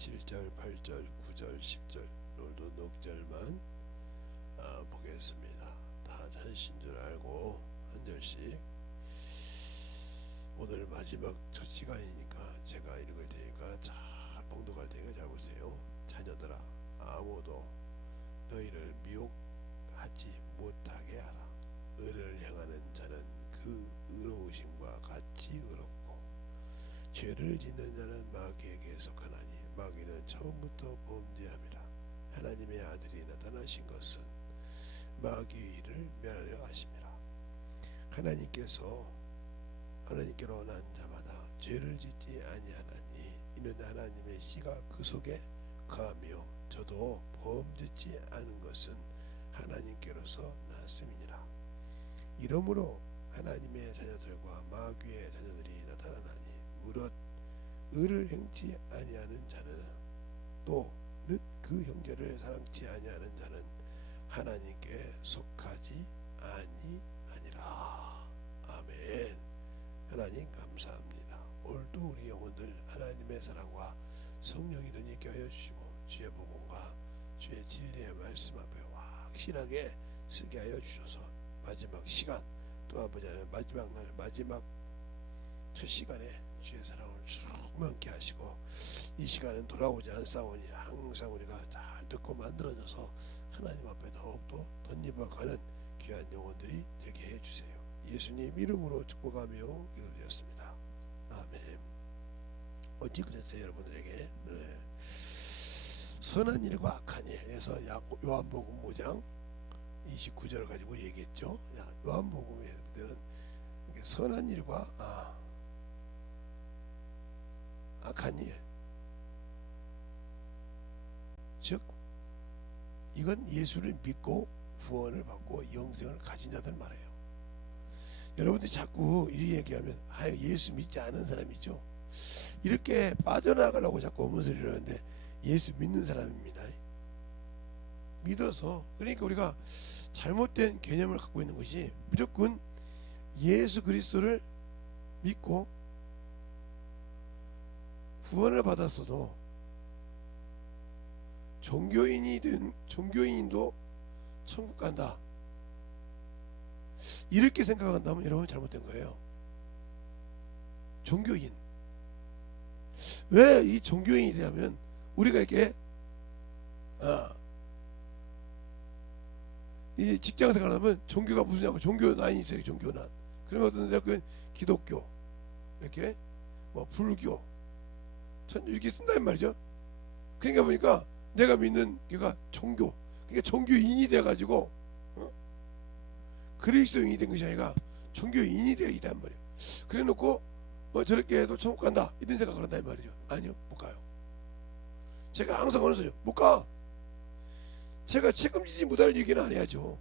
7절, 8절, 9절, 10절 오늘도 넉 절만 보겠습니다. 다 찾으신 줄 알고 한 절씩. 오늘 마지막 첫 시간이니까 제가 읽을 테니까 잘 봉독할 테니까 잘 보세요. 자녀들아, 아무도 너희를 미혹하지 못하게 하라. 의를 행하는 자는 그 의로우심과 같이 의롭고 죄를 짓는 자는 마귀에게 속하나니 마귀는 처음부터 범죄함이라. 하나님의 아들이 나타나신 것은 마귀의 일을 멸하려 하심이라. 하나님께로 난 자마다 죄를 짓지 아니하나니 이는 하나님의 씨가 그 속에 거하며 저도 범죄치 않은 것은 하나님께로서 났음이니라. 이러므로 하나님의 자녀들과 마귀의 자녀들이 나타나나니 무릇 의를 행치 아니하는 자는 또 그 형제를 사랑치 아니하는 자는 하나님께 속하지 아니하니라. 아멘. 하나님 감사합니다. 오늘도 우리 영혼들 하나님의 사랑과 성령이 더있게 하여 주시고 주의 복음과 주의 진리의 말씀 앞에 확실하게 쓰게 하여 주셔서 마지막 시간 또 아버지 하나님 마지막 날 마지막 첫 시간에 주의 사랑을 충만케 하시고 이 시간은 돌아오지 않사오니 항상 우리가 잘 듣고 만들어져서 하나님 앞에 더욱더 덧입어가는 귀한 영혼들이 되게 해주세요. 예수님 이름으로 축복하며 기도드렸습니다. 아멘. 어찌 그랬어요 여러분들에게? 네. 선한 일과 악한 일에서 요한복음 5장 29절을 가지고 얘기했죠. 요한복음에 때는 선한 일과 악한 일, 즉 이건 예수를 믿고 구원을 받고 영생을 가진 자들 말이에요. 여러분들이 자꾸 이 얘기하면 예수 믿지 않은 사람 있죠. 이렇게 빠져나가려고 자꾸 어문소리를 하는데 예수 믿는 사람입니다. 믿어서, 그러니까 우리가 잘못된 개념을 갖고 있는 것이 무조건 예수 그리스도를 믿고 구원을 받았어도 종교인도 천국 간다 이렇게 생각한다면 여러분 잘못된 거예요. 종교인, 왜 이 종교인이라면 우리가 이렇게 이 직장 생활하면 종교가 무슨냐고 종교난이 있어요. 종교난. 그러면 어떤 데는 기독교, 이렇게 뭐 불교, 천주 이렇게 쓴다는 말이죠. 그러니까 보니까 내가 믿는 게가 종교, 그러니까 종교인이 돼가지고 그리스도인이 된 것이 아니라 종교인이 되어 있단 말이에요. 그래놓고 저렇게 해도 천국 간다 이런 생각을 한단 말이죠. 아니요, 못 가요. 제가 항상 하는 소리요, 못 가. 제가 책임지지 못할 얘기는 안 해야죠.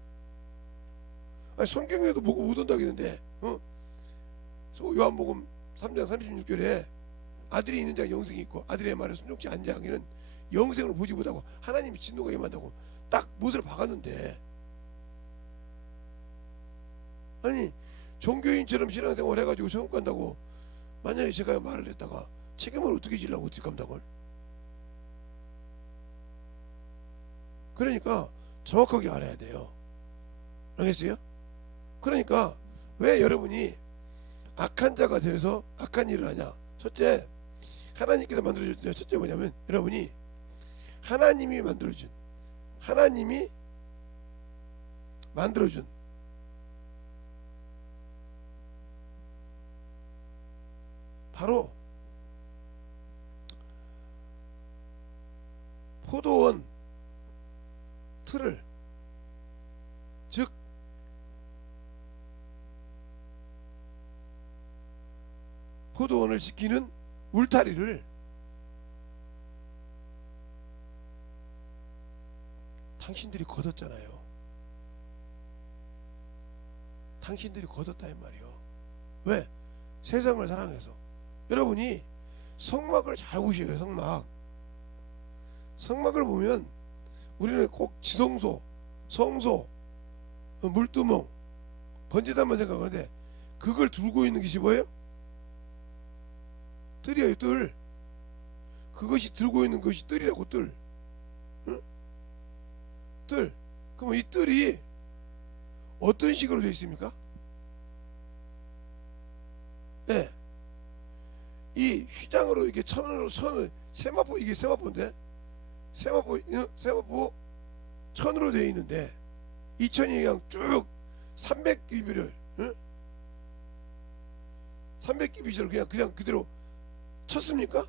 성경에도 보고 못 온다고 했는데 요한복음 3장 36절에 아들이 있는 자가 영생이 있고 아들의 말에 순종치 않는 자에게는 영생을 보지 못하고 하나님이 진노가 임한다고 딱 못을 박았는데, 아니 종교인처럼 신앙생활 해가지고 천국 간다고 만약에 제가 말을 했다가 책임을 어떻게 지려고 어떻게 감당을. 그러니까 정확하게 알아야 돼요. 알겠어요? 그러니까 왜 여러분이 악한 자가 되어서 악한 일을 하냐. 첫째, 하나님께서 만들어준, 첫째 뭐냐면 여러분이 하나님이 만들어준 바로 포도원 틀을, 즉 포도원을 지키는 울타리를 당신들이 거뒀잖아요. 당신들이 거뒀다 이 말이요. 왜? 세상을 사랑해서. 여러분이 성막을 잘 보셔요. 성막을 보면 우리는 꼭 지성소, 성소, 물두멍, 번제단만 생각하는데 그걸 들고 있는 것이 뭐예요? 뜰이에요. 뜰. 그것이 들고 있는 것이 뜰이라고. 뜰. 응? 뜰. 그러면 이 뜰이 어떤 식으로 되어 있습니까? 네. 이 휘장으로 이렇게 천을 세마포, 이게 세마포인데 세마포 천으로 되어 있는데 이 천이 그냥 쭉 300규빗을 300규빗을 그냥 그대로 쳤습니까?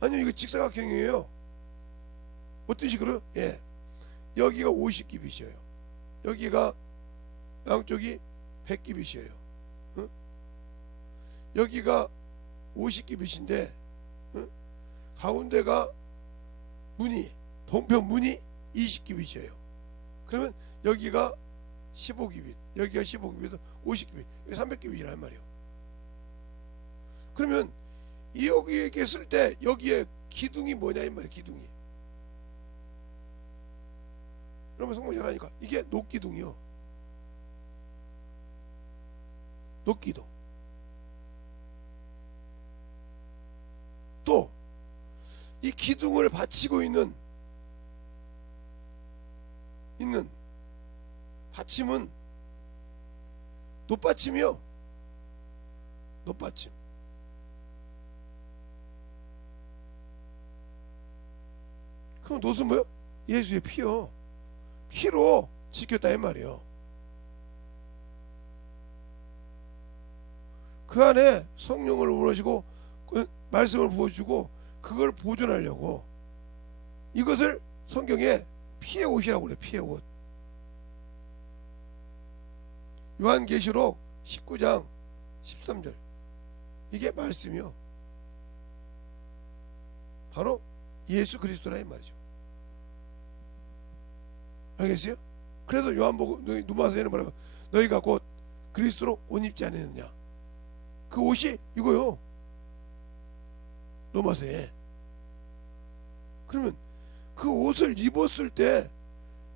아니요, 이거 직사각형이에요. 어떤 식으로? 예, 여기가 50규빗이에요. 여기가 양쪽이 100규빗이에요. 여기가 50규빗인데 가운데가 문이, 동편 문이 20규빗이에요. 그러면 여기가 15규빗, 여기가 15규빗에서 50규빗, 300규빗이란 말이에요. 그러면 여기에 쓸 때 여기에 기둥이 뭐냐 이 말이에요. 기둥이. 그러면 성공 잘하니까 이게 녹기둥이요. 녹기둥. 또 이 기둥을 받치고 있는 받침은 놋받침이요. 놋받침. 그럼 놋은 뭐요? 예수의 피요. 피로 지켰다 이 말이에요. 그 안에 성령을 부어주시고 그 말씀을 부어주고 그걸 보존하려고 이것을 성경에 피의 옷이라고 그래요. 피의 옷. 요한계시록 19장 13절 이게 말씀이요. 바로 예수 그리스도라 이 말이죠. 알겠어요? 그래서 요한복음 누가서에는 뭐라고? 너희가 곧 그리스도로 옷 입지 않았느냐. 그 옷이 이거요. 로마서에. 그러면 그 옷을 입었을 때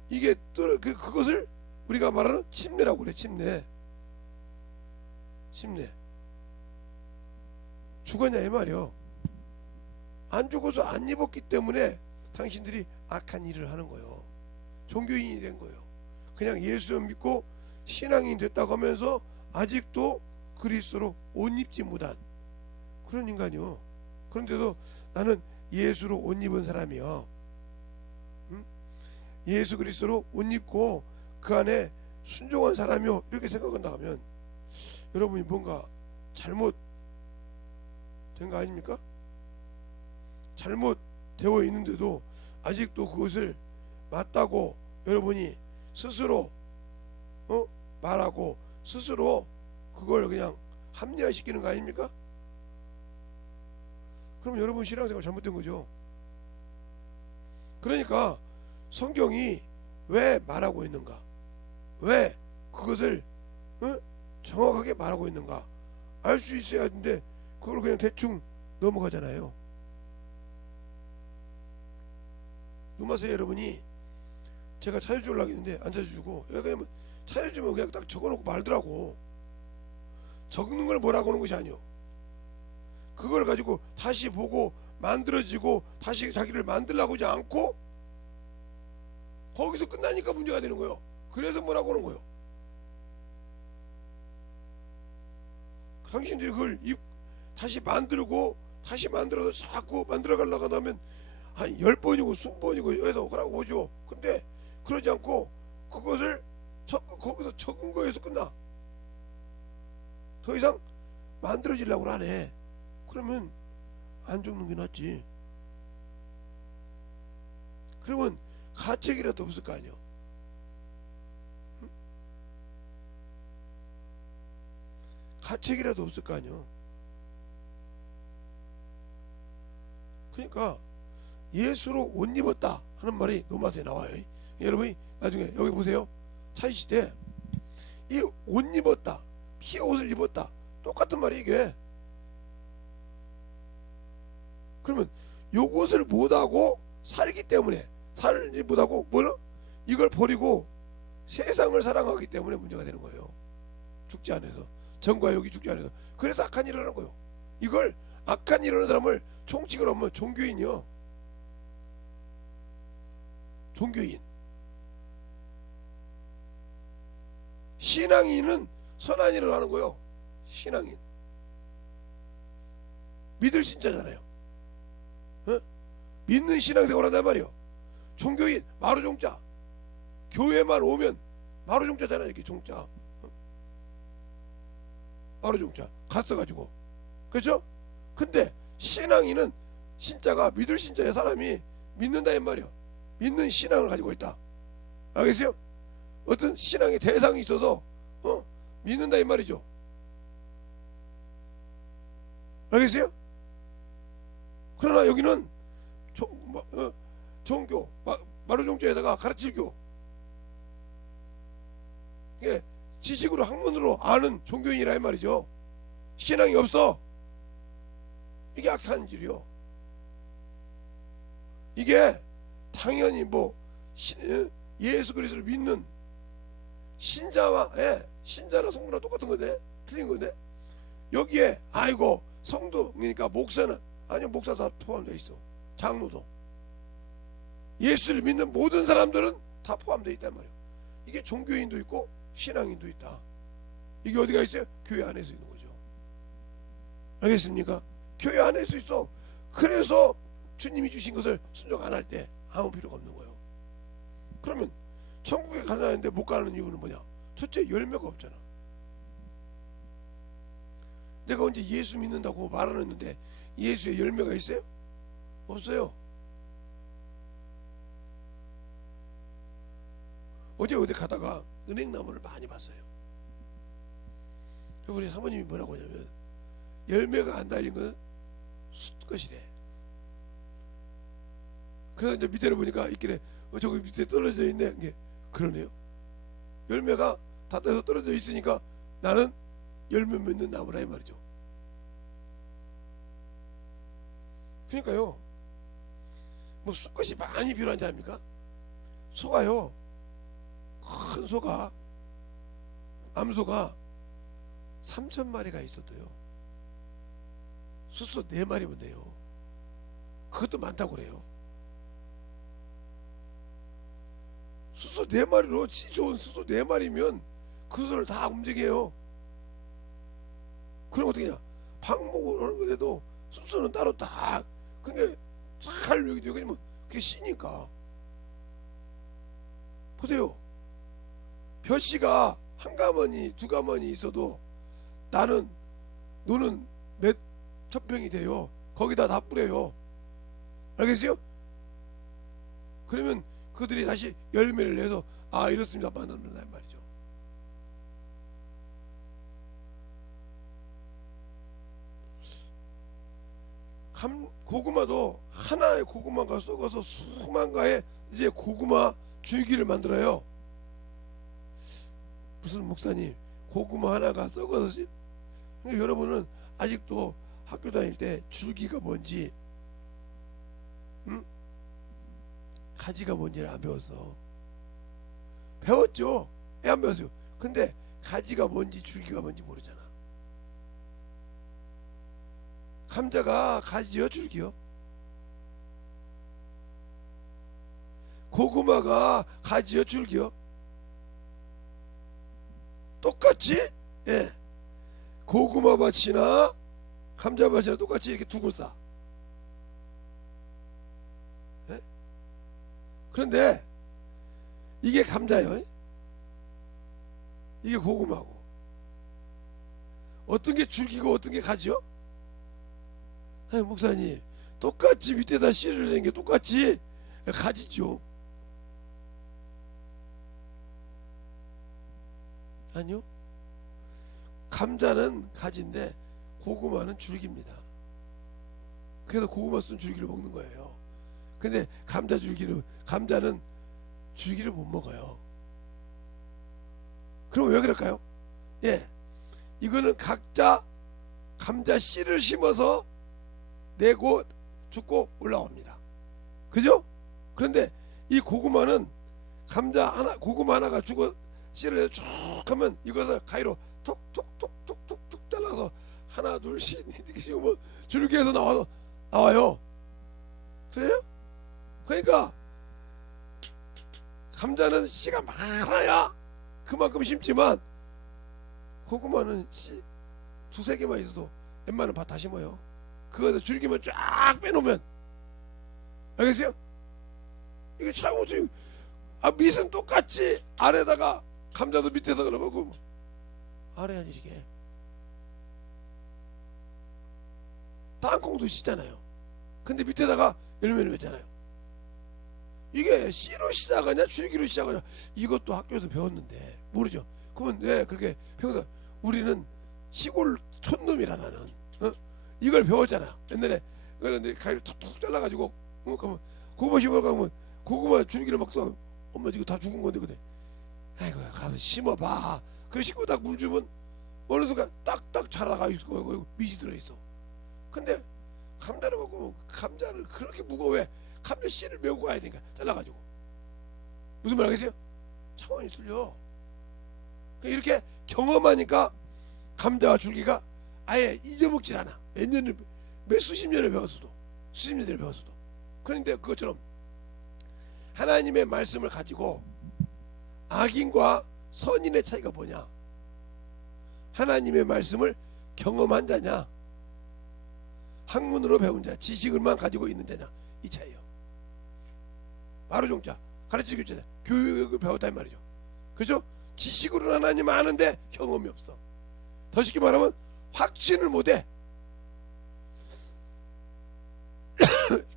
이게 그것을 우리가 말하는 침례라고 그래. 침례. 죽었냐 이 말이요. 안 죽어서 안 입었기 때문에 당신들이 악한 일을 하는 거예요. 종교인이 된 거예요. 그냥 예수를 믿고 신앙인이 됐다고 하면서 아직도 그리스도로 옷 입지 못한 그런 인간이요. 그런데도 나는 예수로 옷 입은 사람이요. 예수 그리스도로 옷 입고 그 안에 순종한 사람이요. 이렇게 생각한다 하면 여러분이 뭔가 잘못된 거 아닙니까? 잘못되어 있는데도 아직도 그것을 맞다고 여러분이 스스로 말하고 스스로 그걸 그냥 합리화시키는 거 아닙니까? 그럼 여러분 신앙생활 잘못된 거죠. 그러니까 성경이 왜 말하고 있는가, 왜 그것을 정확하게 말하고 있는가 알 수 있어야 하는데 그걸 그냥 대충 넘어가잖아요. 누마서에 여러분이 제가 찾아주려고 했는데 안 찾아주고 그냥 찾아주면 그냥 딱 적어놓고 말더라고. 적는 걸 뭐라고 하는 것이 아니요. 그걸 가지고 다시 보고 만들어지고 다시 자기를 만들려고 하지 않고 거기서 끝나니까 문제가 되는 거예요. 그래서 뭐라고 하는 거예요. 당신들이 그걸 다시 만들고 다시 만들어서 자꾸 만들어 가려고 하면 한 10번이고 20번이고 해서 그러고 보죠. 근데 그러지 않고 그것을 거기서 적은 거에서 끝나. 더 이상 만들어지려고 하네. 그러면 안 죽는 게 낫지. 그러면 가책이라도 없을 거 아니야. 응? 가책이라도 없을 거 아니야. 그러니까 예수로 옷 입었다 하는 말이 로마서에 나와요. 여러분이 나중에 여기 보세요. 찾으실 때 이 옷 입었다, 피의 옷을 입었다 똑같은 말이 이게. 그러면 요것을 못하고 살기 때문에 살지 못하고 뭘 이걸 버리고 세상을 사랑하기 때문에 문제가 되는 거예요. 죽지 않아서 정과 욕이 죽지 않아서. 그래서 악한 일을 하는 거예요. 이걸 악한 일을 하는 사람을 총칙으로 하면 종교인이요. 종교인. 신앙인은 선한 일을 하는 거요. 신앙인. 믿을 신자잖아요. 어? 믿는 신앙생활 한단 말이요. 종교인 마루종자. 교회만 오면 마루종자잖아요. 이게 종자. 어? 마루종자 갔어가지고. 그렇죠? 근데 신앙인은 신자가 믿을 신자의 사람이 믿는다 이 말이요. 믿는 신앙을 가지고 있다. 알겠어요? 어떤 신앙의 대상이 있어서 믿는다 이 말이죠. 알겠어요? 그러나 여기는 종교 마루종교에다가 가르칠교, 이게 지식으로 학문으로 아는 종교인이라 이 말이죠. 신앙이 없어. 이게 악한 일이요. 이게 당연히 예수 그리스도를 믿는 신자와 신자나 성도나 똑같은 건데 틀린 건데, 여기에 아이고 성도 그러니까 목사는 아니요, 목사도 다 포함되어 있어. 장로도 예수를 믿는 모든 사람들은 다 포함되어 있단 말이에요. 이게 종교인도 있고 신앙인도 있다. 이게 어디가 있어요? 교회 안에서 있는 거죠. 알겠습니까? 교회 안에서 있어. 그래서 주님이 주신 것을 순종 안 할 때 아무 필요가 없는 거예요. 그러면 천국에 가는데 못 가는 이유는 뭐냐? 첫째, 열매가 없잖아. 내가 언제 예수 믿는다고 말을 했는데 예수의 열매가 있어요? 없어요. 어제 어디 가다가 은행나무를 많이 봤어요. 우리 사모님이 뭐라고 하냐면 열매가 안 달린 건 숫것이래. 그래서 이제 밑에를 보니까 있길래 저기 밑에 떨어져 있네. 이게 그러네요. 열매가 다 떼서 떨어져 있으니까 나는 열매 맺는 나무라 이 말이죠. 그러니까요, 뭐 숫것이 많이 필요한지 압니까? 소가요, 큰 소가, 암소가 3,000마리가 있어도요, 숫소 4마리면 돼요. 그것도 많다고 그래요. 숫소 4마리로 지 좋은 숫소 4마리면 그 숫소를 다 움직여요. 그럼 어떻게 하냐? 방목을 하는 건데도 숫소는 따로 딱, 그게 잘 여기도 여기 뭐 그게 씨니까. 보세요. 벼씨가 한 가마니 두 가마니 있어도 나는 너는 몇 천평이 돼요. 거기다 다 뿌려요. 알겠어요? 그러면 그들이 다시 열매를 내서 아 이렇습니다 만든다는 말이죠. 고구마도 하나의 고구마가 썩어서 수만 가의 이제 고구마 줄기를 만들어요. 무슨 목사님 고구마 하나가 썩어서 그러니까 여러분은 아직도 학교 다닐 때 줄기가 뭔지 가지가 뭔지를 안 배웠어. 배웠죠. 애 안 배웠어요. 근데 가지가 뭔지 줄기가 뭔지 모르잖아. 감자가 가지요 줄기요? 고구마가 가지요 줄기요? 똑같이 예, 고구마 밭이나 감자 밭이나 똑같이 이렇게 두고 싸. 예? 그런데 이게 감자요, 이게 고구마고, 어떤 게 줄기고 어떤 게 가지요? 아니 목사님 똑같이 밑에다 씨를 낸 게 똑같이 가지죠. 아니요, 감자는 가지인데 고구마는 줄기입니다. 그래서 고구마 쓴 줄기를 먹는 거예요. 근데 감자는 줄기를 못 먹어요. 그럼 왜 그럴까요? 예, 이거는 각자 감자 씨를 심어서 내고 죽고 올라옵니다. 그죠? 그런데 이 고구마는 고구마 하나가 죽어 씨를 쭉 하면 이것을 가위로 톡톡톡톡톡톡 잘라서 하나 둘씩 지금 뭐 줄기에서 나와요. 그래요? 그러니까 감자는 씨가 많아야 그만큼 심지만 고구마는 씨 두세 개만 있어도 웬만하면 밭 다 심어요. 그거에서 줄기만 쫙 빼놓으면, 알겠어요? 이게 참 어떻게 밑은 똑같이 아래다가 감자도 밑에서 그러고 아래 아니게 땅콩도 씨잖아요. 근데 밑에다가 열매를 맺잖아요. 이게 씨로 시작하냐 줄기로 시작하냐, 이것도 학교에서 배웠는데 모르죠. 그러면 왜 그렇게 평소 우리는 시골 촌놈이라 나는 이걸 배웠잖아 옛날에. 그런데 가위를 툭툭 잘라가지고 그러면 고구마 심으러 가면 고구마 줄기를 막 써. 엄마 이거 다 죽은 건데. 그래 아이고 가서 심어봐. 그 심고 딱 물 주면 어느 순간 딱딱 자라가 있고 밑이 들어있어. 근데 감자를 먹고 감자를 그렇게 무거워해. 감자 씨를 메고 가야 되니까 잘라가지고. 무슨 말 하겠어요? 차원이 틀려. 이렇게 경험하니까 감자와 줄기가 아예 잊어먹질 않아. 몇 수십 년을 배웠어도, 수십 년을 배웠어도. 그런데 그것처럼 하나님의 말씀을 가지고 악인과 선인의 차이가 뭐냐? 하나님의 말씀을 경험한 자냐, 학문으로 배운 자, 지식을만 가지고 있는 자냐, 이 차이예요. 바로 종자 가르치기 교육자, 교육을 배웠단 말이죠. 그렇죠? 지식으로는 하나님 아는데 경험이 없어. 더 쉽게 말하면 확신을 못해.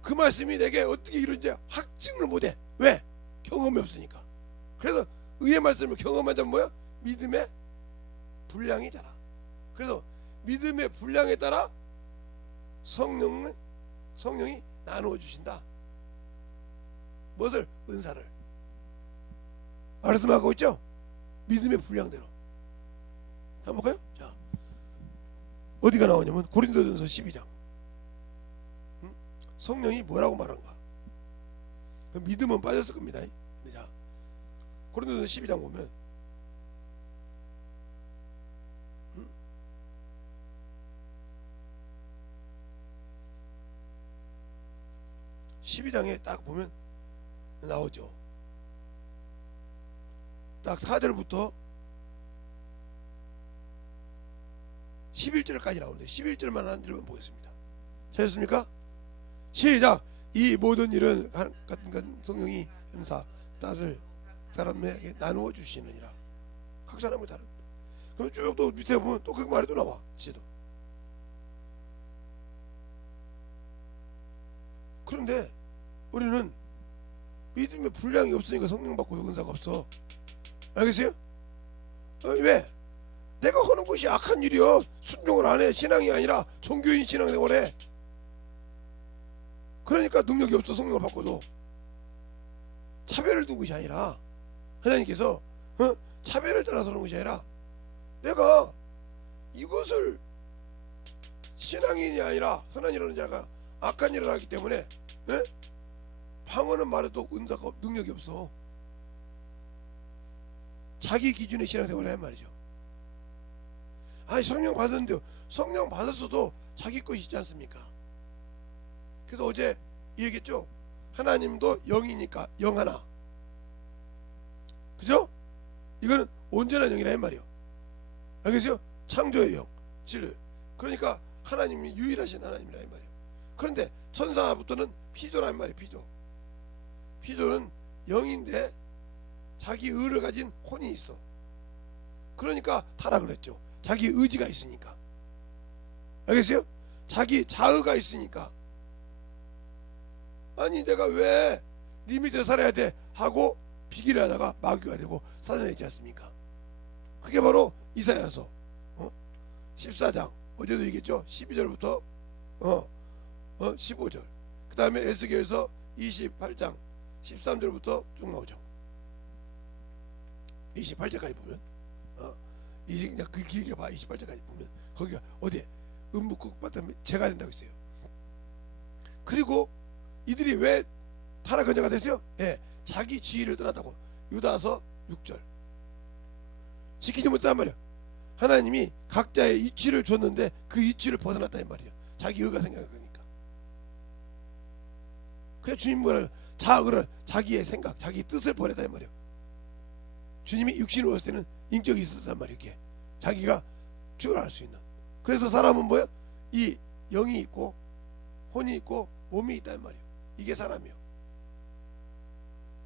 그 말씀이 내게 어떻게 이루어진지 확증을 못해. 왜? 경험이 없으니까. 그래서 의의 말씀을 경험한 자는 뭐야? 믿음의 분량이 자라. 그래서 믿음의 분량에 따라 성령이 나누어 주신다. 무엇을? 은사를. 말씀하고 있죠? 믿음의 분량대로. 한번 볼까요? 자, 어디가 나오냐면 고린도전서 12장. 성령이 뭐라고 말한가? 믿음은 빠졌을 겁니다. 자, 고린도전서 12장 보면 12장에 딱 보면 나오죠. 딱 4절부터 11절까지 나오는데 11절만 한 절만 보겠습니다. 찾았습니까? 시작. 이 모든 일은 같은 성령이 은사 뜻을 사람에게 나누어 주시느니라. 각 사람이 다릅니다. 그럼 쭉 또 밑에 보면 또 그 말이 또 나와. 지도. 그런데 우리는 믿음의 분량이 없으니까 성령 받고 은사가 없어. 알겠어요? 왜? 내가 하는 것이 악한 일이요. 순종을 안 해. 신앙이 아니라 종교인 신앙생활 해. 그러니까 능력이 없어. 성령을 받고도. 차별을 둔 것이 아니라 하나님께서 차별을 따라서 하는 것이 아니라 내가 이것을 신앙인이 아니라 선한이라는 자가 악한 일을 하기 때문에 방언은 말해도 은사가 능력이 없어. 자기 기준의 신앙생활을 한 말이죠. 아니 성령 받았는데 성령 받았어도 자기 것이 있지 않습니까? 그래서 어제 얘기했죠. 하나님도 영이니까 영 하나. 그죠? 이거는 온전한 영이라 한 말이요. 알겠어요? 창조의 영, 진리. 그러니까 하나님이 유일하신 하나님이라 한 말이에요. 그런데 천사부터는 피조란 말이에요. 피조는 영인데 자기 의를 가진 혼이 있어. 그러니까 타락을 했죠. 자기 의지가 있으니까. 알겠어요? 자기 자의가 있으니까. 아니 내가 왜 네 밑에 살아야 돼 하고 비기를 하다가 마귀가 되고 사단이 되지 않습니까? 그게 바로 이사야서 14장 어제도 얘기했죠. 12절부터 15절. 그 다음에 에스겔서 28장 13절부터 쭉 나오죠. 28절까지 보면 그냥 그 길게 봐. 28절까지 보면 거기가 어디에 음묵국 밭에 재가 된다고 했어요. 그리고 이들이 왜 타락한 자가 됐어요? 예, 자기 지위를 떠났다고. 유다서 6절. 지키지 못했단 말이야. 하나님이 각자의 이치를 줬는데 그 이치를 벗어났다 이 말이에요. 자기 의가 생각하니까. 그래서 주님 뭐라 자의를 자기의 생각, 자기 뜻을 버렸다 이 말이에요. 주님이 육신으로 왔을 때는 인격이 있었단 말이에요. 이게 자기가 주관할 수 있는. 그래서 사람은 뭐야? 이 영이 있고 혼이 있고 몸이 있다 이 말이에요. 이게 사람이요.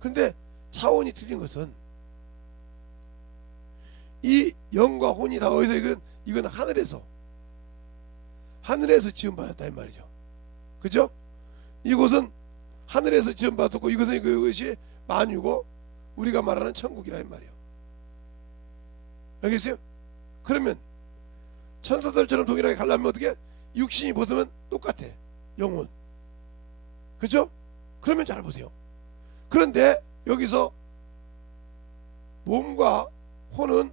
근데 차원이 틀린 것은 이 영과 혼이 다 어디서 이건 하늘에서 지음받았다 이 말이죠. 그죠? 이곳은 하늘에서 지음받았고 이것은 그것이 만유고 우리가 말하는 천국이라 이 말이에요. 알겠어요? 그러면 천사들처럼 동일하게 가려면 어떻게? 육신이 벗으면 똑같아. 영혼. 그죠? 그러면 잘 보세요. 그런데 여기서 몸과 혼은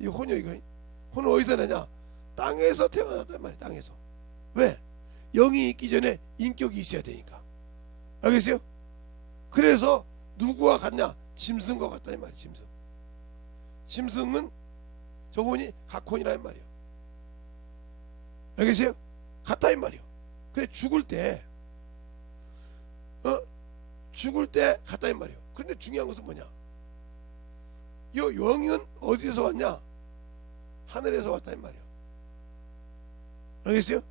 이 혼이요 이거 혼은 어디서 나냐? 땅에서 태어났단 말이야. 땅에서. 왜? 영이 있기 전에 인격이 있어야 되니까. 알겠어요? 그래서 누구와 같냐? 짐승과 같다 이 말이야. 짐승은 저혼이 각혼이라 이 말이에요. 알겠어요? 같다 이 말이에요. 그래 죽을 때 같다 이 말이에요. 그런데 중요한 것은 뭐냐? 이 영은 어디서 왔냐? 하늘에서 왔다 이 말이에요. 알겠어요?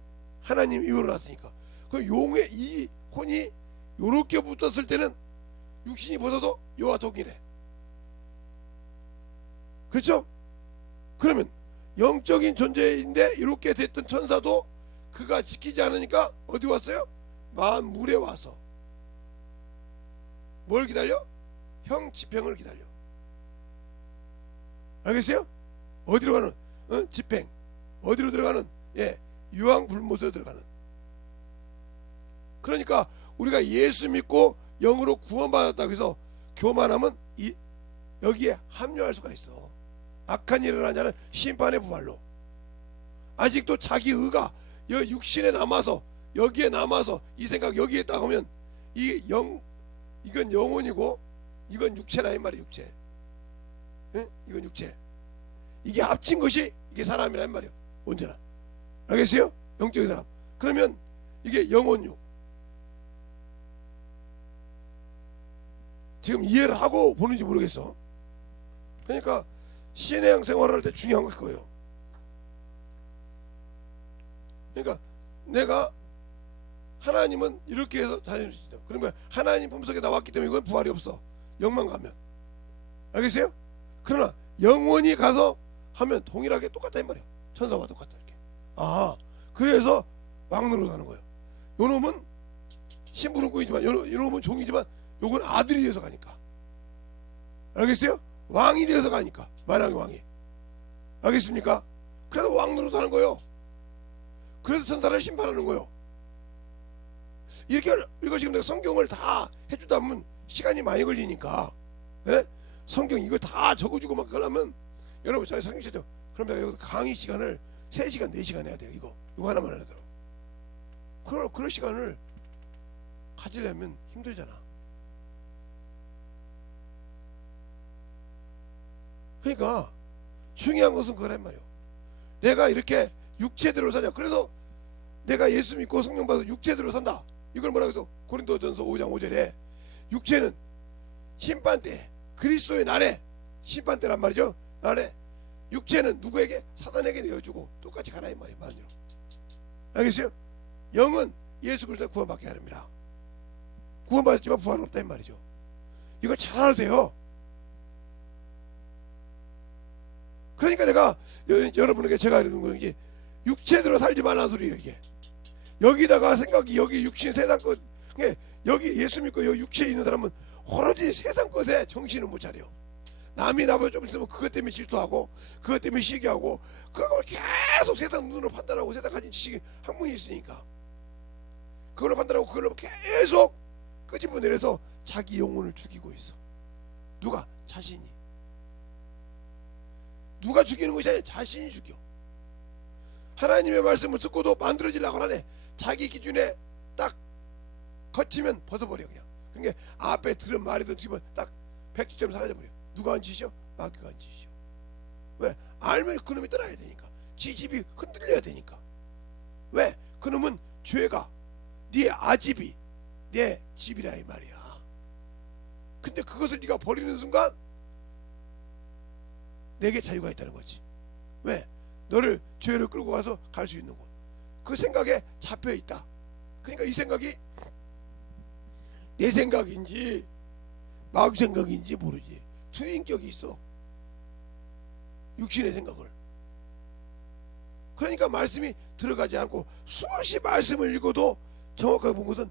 하나님 이후로 났으니까. 그 용의 이 혼이 요렇게 붙었을 때는 육신이 벗어도 여와 동일해. 그렇죠? 그러면 영적인 존재인데 이렇게 됐던 천사도 그가 지키지 않으니까 어디 왔어요? 만물에 와서 뭘 기다려? 형 집행을 기다려. 알겠어요? 어디로 가는? 집행. 어디로 들어가는? 유황불못으로 들어가는. 그러니까 우리가 예수 믿고 영으로 구원받았다고 해서 교만하면 여기에 합류할 수가 있어. 악한 일을 하냐는 심판의 부활로. 아직도 자기 의가 육신에 남아서 여기에 남아서 이 생각 여기에 딱 하면 이건 영혼이고 이건 육체라 이 말이야. 육체. 응? 이건 육체. 이게 합친 것이 이게 사람이란 말이에요. 언제나. 알겠어요? 영적인 사람. 그러면 이게 영혼육. 지금 이해를 하고 보는지 모르겠어. 그러니까 신앙 생활을 할 때 중요한 거 그거예요. 그러니까 내가 하나님은 이렇게 해서 다니시죠. 그러면 하나님 품속에 나왔기 때문에 이건 부활이 없어. 영만 가면. 알겠어요? 그러나 영원히 가서 하면 동일하게 똑같다 이 말이에요. 천사와 똑같다 이렇게. 그래서 왕노로 사는 거예요. 요놈은 심부름꾼이지만 요놈은 종이지만 요건 아들이 되어서 가니까. 알겠어요? 왕이 되어서 가니까. 만왕의 왕이. 알겠습니까? 그래서 왕노로 사는 거예요. 그래서 천사를 심판하는 거예요. 이거 지금 내가 성경을 다 해주다 보면 시간이 많이 걸리니까. 네? 성경 이거 다 적어주고 막 하려면 여러분 자기 성경 찾아. 그럼 내가 여기서 강의 시간을 3시간 4시간 해야 돼요. 이거 하나만 하더라고. 그럴 시간을 가지려면 힘들잖아. 그러니까 중요한 것은 그거란 말이에요. 내가 이렇게 육체대로 사냐. 그래서 내가 예수 믿고 성령 받아서 육체대로 산다. 이걸 뭐라고 해서 고린도전서 5장 5절에 육체는 심판때 그리스도의 날에 심판때란 말이죠. 날에 육체는 누구에게? 사단에게 내어주고 똑같이 가라 이 말이에요. 마음대로. 알겠어요? 영은 예수 그리스도에 구원받게 하랍니다. 구원받았지만 부활 없다 이 말이죠. 이걸 잘 알아야 돼요. 그러니까 내가 여러분에게 제가 이러는 거는 이게 육체대로 살지 말라는 소리예요. 이게 여기다가 생각이 여기 육신 세상 것 여기 예수 믿고 여기 육체에 있는 사람은 오로지 세상 것에 정신을 못 차려. 남이 나보다 좀 있으면 그것 때문에 질투하고 그것 때문에 시기하고 그걸 계속 세상 눈으로 판단하고 세상 가진 지식이 학문이 있으니까 그걸로 판단하고 그걸로 계속 끄집어내려서 자기 영혼을 죽이고 있어. 누가? 자신이. 누가 죽이는 것이 아니라 자신이 죽여. 하나님의 말씀을 듣고도 만들어지려고 하네. 자기 기준에 딱 거치면 벗어버려 그냥. 그러니까 그게 앞에 들은 말이든 지금 딱 100점 사라져버려. 누가 한 짓이죠? 마귀가 한 짓이죠. 그러니까 하나님의 말씀을 듣고 또 만들어지려고 하네. 자기 기준에 딱 거치면 벗어버려 그냥. 그게 앞에 들은 말이든 지금 딱 100점 사라져버려. 누가 한 짓이죠? 마귀가 한 짓이죠. 왜? 알면 그놈이 떠나야 되니까. 지 집이 흔들려야 되니까. 왜? 그놈은 죄가 네 아집이 내 집이라 이 말이야. 근데 그것을 네가 버리는 순간 내게 자유가 있다는 거지. 왜? 너를 죄를 끌고 가서 갈 수 있는 곳. 그 생각에 잡혀 있다. 그러니까 이 생각이 내 생각인지 마귀 생각인지 모르지. 투인격이 있어. 육신의 생각을. 그러니까 말씀이 들어가지 않고 수없이 말씀을 읽어도 정확하게 본 것은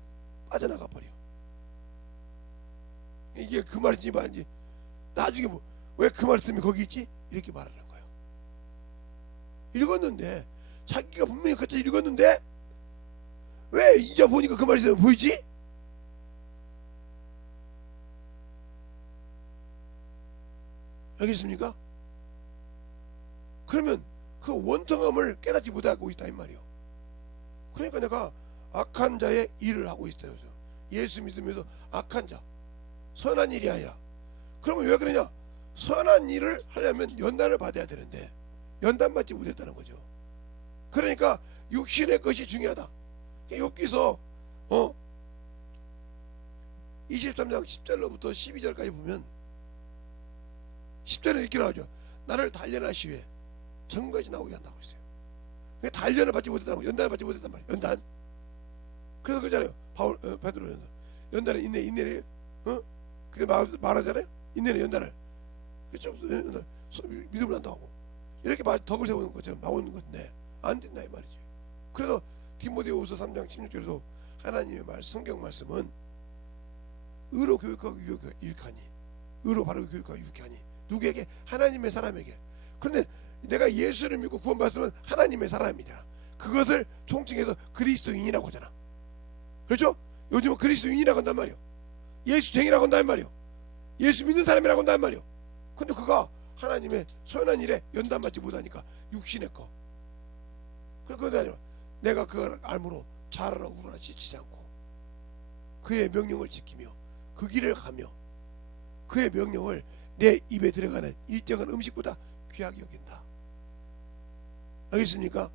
빠져나가 버려. 이게 그 말인지 말인지 나중에 뭐 왜 그 말씀이 거기 있지? 이렇게 말하는 거예요. 읽었는데 자기가 분명히 그때 읽었는데 왜 이제 보니까 그 말씀이 보이지? 알겠습니까? 그러면 그 원통함을 깨닫지 못하고 있다 이 말이요. 그러니까 내가 악한 자의 일을 하고 있어요. 예수 믿으면서 악한 자, 선한 일이 아니라. 그러면 왜 그러냐? 선한 일을 하려면 연단을 받아야 되는데 연단 받지 못했다는 거죠. 그러니까 육신의 것이 중요하다. 욥기서 23장 10절로부터 12절까지 보면 10절에 이렇게 나오죠. 나를 단련하시되 정거지 나오게 한다고 했어요. 단련을 받지 못했다는 거, 연단을 받지 못했단 말이에요. 연단. 그래서 그러잖아요. 베드로 연단은 인내를 그게 말하잖아요. 인내는 연단을 그쪽 믿음을 한다고 하고 이렇게 덕을 세우는 것처럼 나오는 건데 안 된다 이 말이지. 그래서 디모데후서 3장 16절에도 하나님의 성경 말씀은 의로 교육하고 유익하니, 의로 바르고 교육하고 유익하니 누구에게? 하나님의 사람에게. 그런데 내가 예수를 믿고 구원받았으면 하나님의 사람이잖아. 그것을 총칭해서 그리스도인이라고 하잖아. 그렇죠? 요즘은 그리스도인이라고 한단 말이요. 예수쟁이라고 한단 말이요. 예수 믿는 사람이라고 한단 말이요. 근데 그가 하나님의 선한 일에 연단받지 못하니까 육신의 거. 그러니까 아니라 내가 그걸 알므로 자라라 우러나 지치지 않고 그의 명령을 지키며 그 길을 가며 그의 명령을 내 입에 들어가는 일정한 음식보다 귀하게 여긴다. 알겠습니까?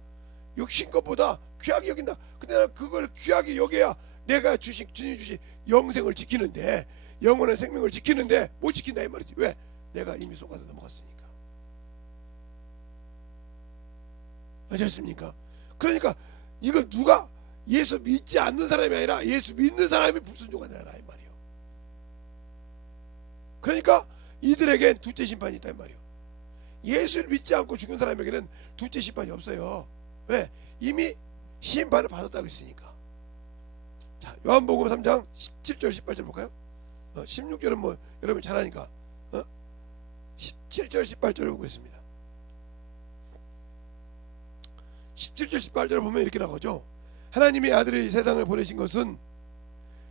육신 것보다 귀하게 여긴다. 근데 나는 그걸 귀하게 여겨야 내가 주님 주신 영생을 지키는데, 영원한 생명을 지키는데 못 지킨다 이 말이지. 왜? 내가 이미 속아서 넘어갔으니까. 아셨습니까? 그러니까 이거 누가 예수 믿지 않는 사람이 아니라 예수 믿는 사람이 불순종하느라 이 말이에요. 그러니까 이들에겐 둘째 심판이 있다 이 말이에요. 예수를 믿지 않고 죽은 사람에게는 둘째 심판이 없어요. 왜? 이미 심판을 받았다고 했으니까. 자, 요한복음 3장 17절 18절 볼까요? 16절은 뭐 여러분 잘 아니까 17절 18절을 보겠습니다. 17절 18절을 보면 이렇게 나오죠. 하나님의 아들이 세상을 보내신 것은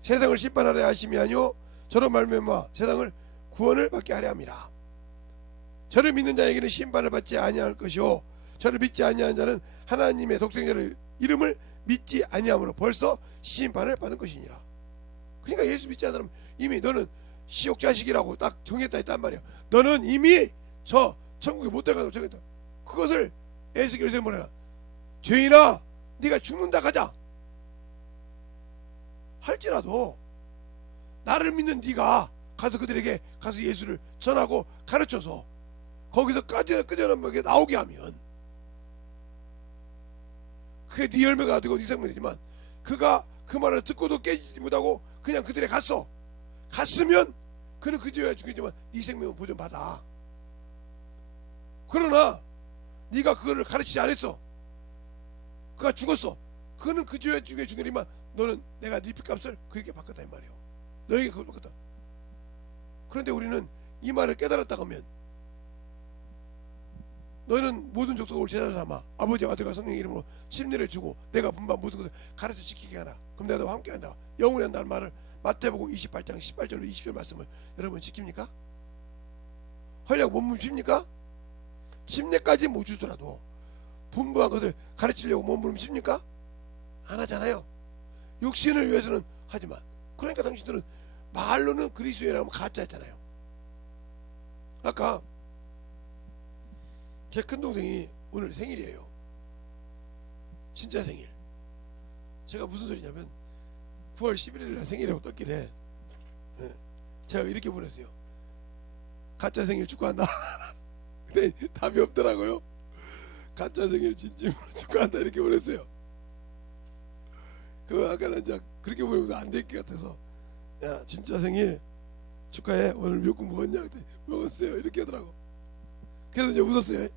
세상을 심판하려 하심이 아니요 저로 말미암아 세상을 구원을 받게 하려 함이라. 저를 믿는 자에게는 심판을 받지 아니할 것이요 저를 믿지 아니하는 자는 하나님의 독생자를 이름을 믿지 아니함으로 벌써 심판을 받은 것이니라. 그러니까 예수 믿지 않는 사람 이미 너는 시옥 자식이라고 딱 정했다 했단 말이야. 너는 이미 저 천국에 못 들어가도 정했다. 그것을 에스겔에서 뭐냐? 죄인아 네가 죽는다 가자 할지라도 나를 믿는 네가 가서 그들에게 가서 예수를 전하고 가르쳐서 거기서 끄져나오게 나오게 하면 그게 네 열매가 되고 네 생명이 되지만 그가 그 말을 듣고도 깨지지 못하고 그냥 그들에 갔으면 그는 그 죄가 죽이지만 네 생명은 보존받아. 그러나 네가 그거를 가르치지 않았어. 그가 죽었어. 그는 그 죄에 죽이지만 너는 내가 네 핏값을 그에게 바꿨다 이 말이에요. 너에게 그걸 바꿨다. 그런데 우리는 이 말을 깨달았다 하면 너희는 모든 족속을 제자로 삼아 아버지와 아들과 성령의 이름으로 심리를 주고 내가 분반 모든 것을 가르쳐 지키게 하라. 그럼 내가 너와 함께 한다. 영원히 한다는 말을 마태복음 28장 18절로 20절 말씀을 여러분 지킵니까? 헐약 몸부림 핍니까? 침례까지 못 주더라도 분부한 것을 가르치려고 몸부림 핍니까? 안 하잖아요. 육신을 위해서는 하지만 그러니까 당신들은 말로는 그리스도인이라고 가짜 했잖아요. 아까 제 큰동생이 오늘 생일이에요. 진짜 생일. 제가 무슨 소리냐면 9월 11일날 생일이라고 떴길래 제가 이렇게 보냈어요. 가짜 생일 축하한다. 근데 답이 없더라고요. 가짜 생일 진심으로 축하한다 이렇게 보냈어요. 그 아까는 이제 그렇게 보내면 안 될 것 같아서, 야 진짜 생일 축하해, 오늘 미역국 먹었냐? 그때 먹었어요 이렇게 하더라고. 그래서 이제 웃었어요.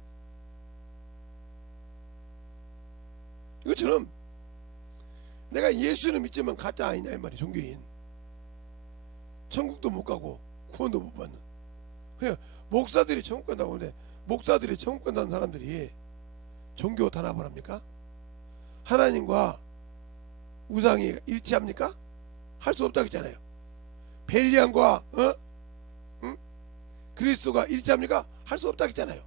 이것처럼 내가 예수는 믿지만 가짜 아니냐 이 말이야. 종교인 천국도 못 가고 구원도 못 받는, 그냥 목사들이 천국 간다고 하는데, 목사들이 천국 간다는 사람들이 종교 단합을 합니까? 하나님과 우상이 일치합니까? 할 수 없다고 했잖아요. 벨리안과 그리스도가 일치합니까? 할 수 없다고 했잖아요.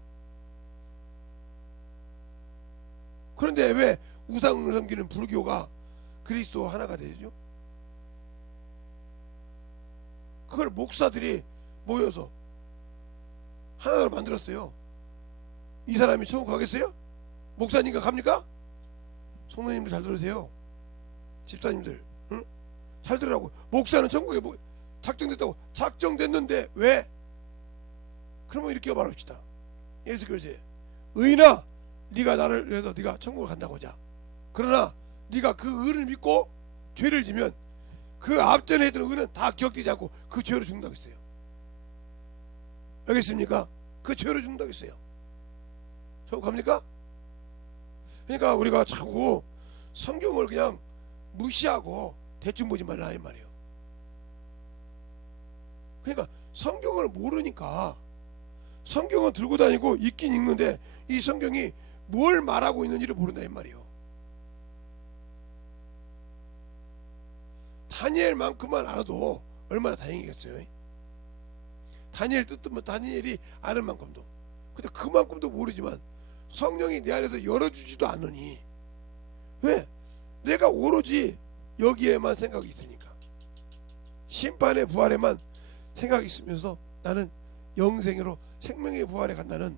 그런데 왜 우상을 섬기는 불교가 그리스도와 하나가 되죠? 그걸 목사들이 모여서 하나로 만들었어요. 이 사람이 천국 가겠어요? 목사님과 갑니까? 성도님들 잘 들으세요. 집사님들 잘 들으라고. 목사는 천국에 작정됐다고. 작정됐는데 왜? 그러면 이렇게 말합시다. 예수께서 의인아, 네가 나를 위해서 네가 천국을 간다고 하자. 그러나 네가 그 의를 믿고 죄를 지면 그 앞전에 했던 의는 다 기억되지 않고 그 죄로 죽는다고 했어요. 알겠습니까? 그 죄로 죽는다고 했어요. 천국 갑니까? 그러니까 우리가 자꾸 성경을 그냥 무시하고 대충 보지 말라 이 말이에요. 그러니까 성경을 모르니까 성경은 들고 다니고 읽긴 읽는데 이 성경이 뭘 말하고 있는지를 모른다 이 말이에요. 다니엘만큼만 알아도 얼마나 다행이겠어요. 다니엘 뜻은 다니엘이 아는 만큼도. 근데 그만큼도 모르지만 성령이 내 안에서 열어주지도 않으니. 왜? 내가 오로지 여기에만 생각이 있으니까, 심판의 부활에만 생각이 있으면서 나는 영생으로 생명의 부활에 간다는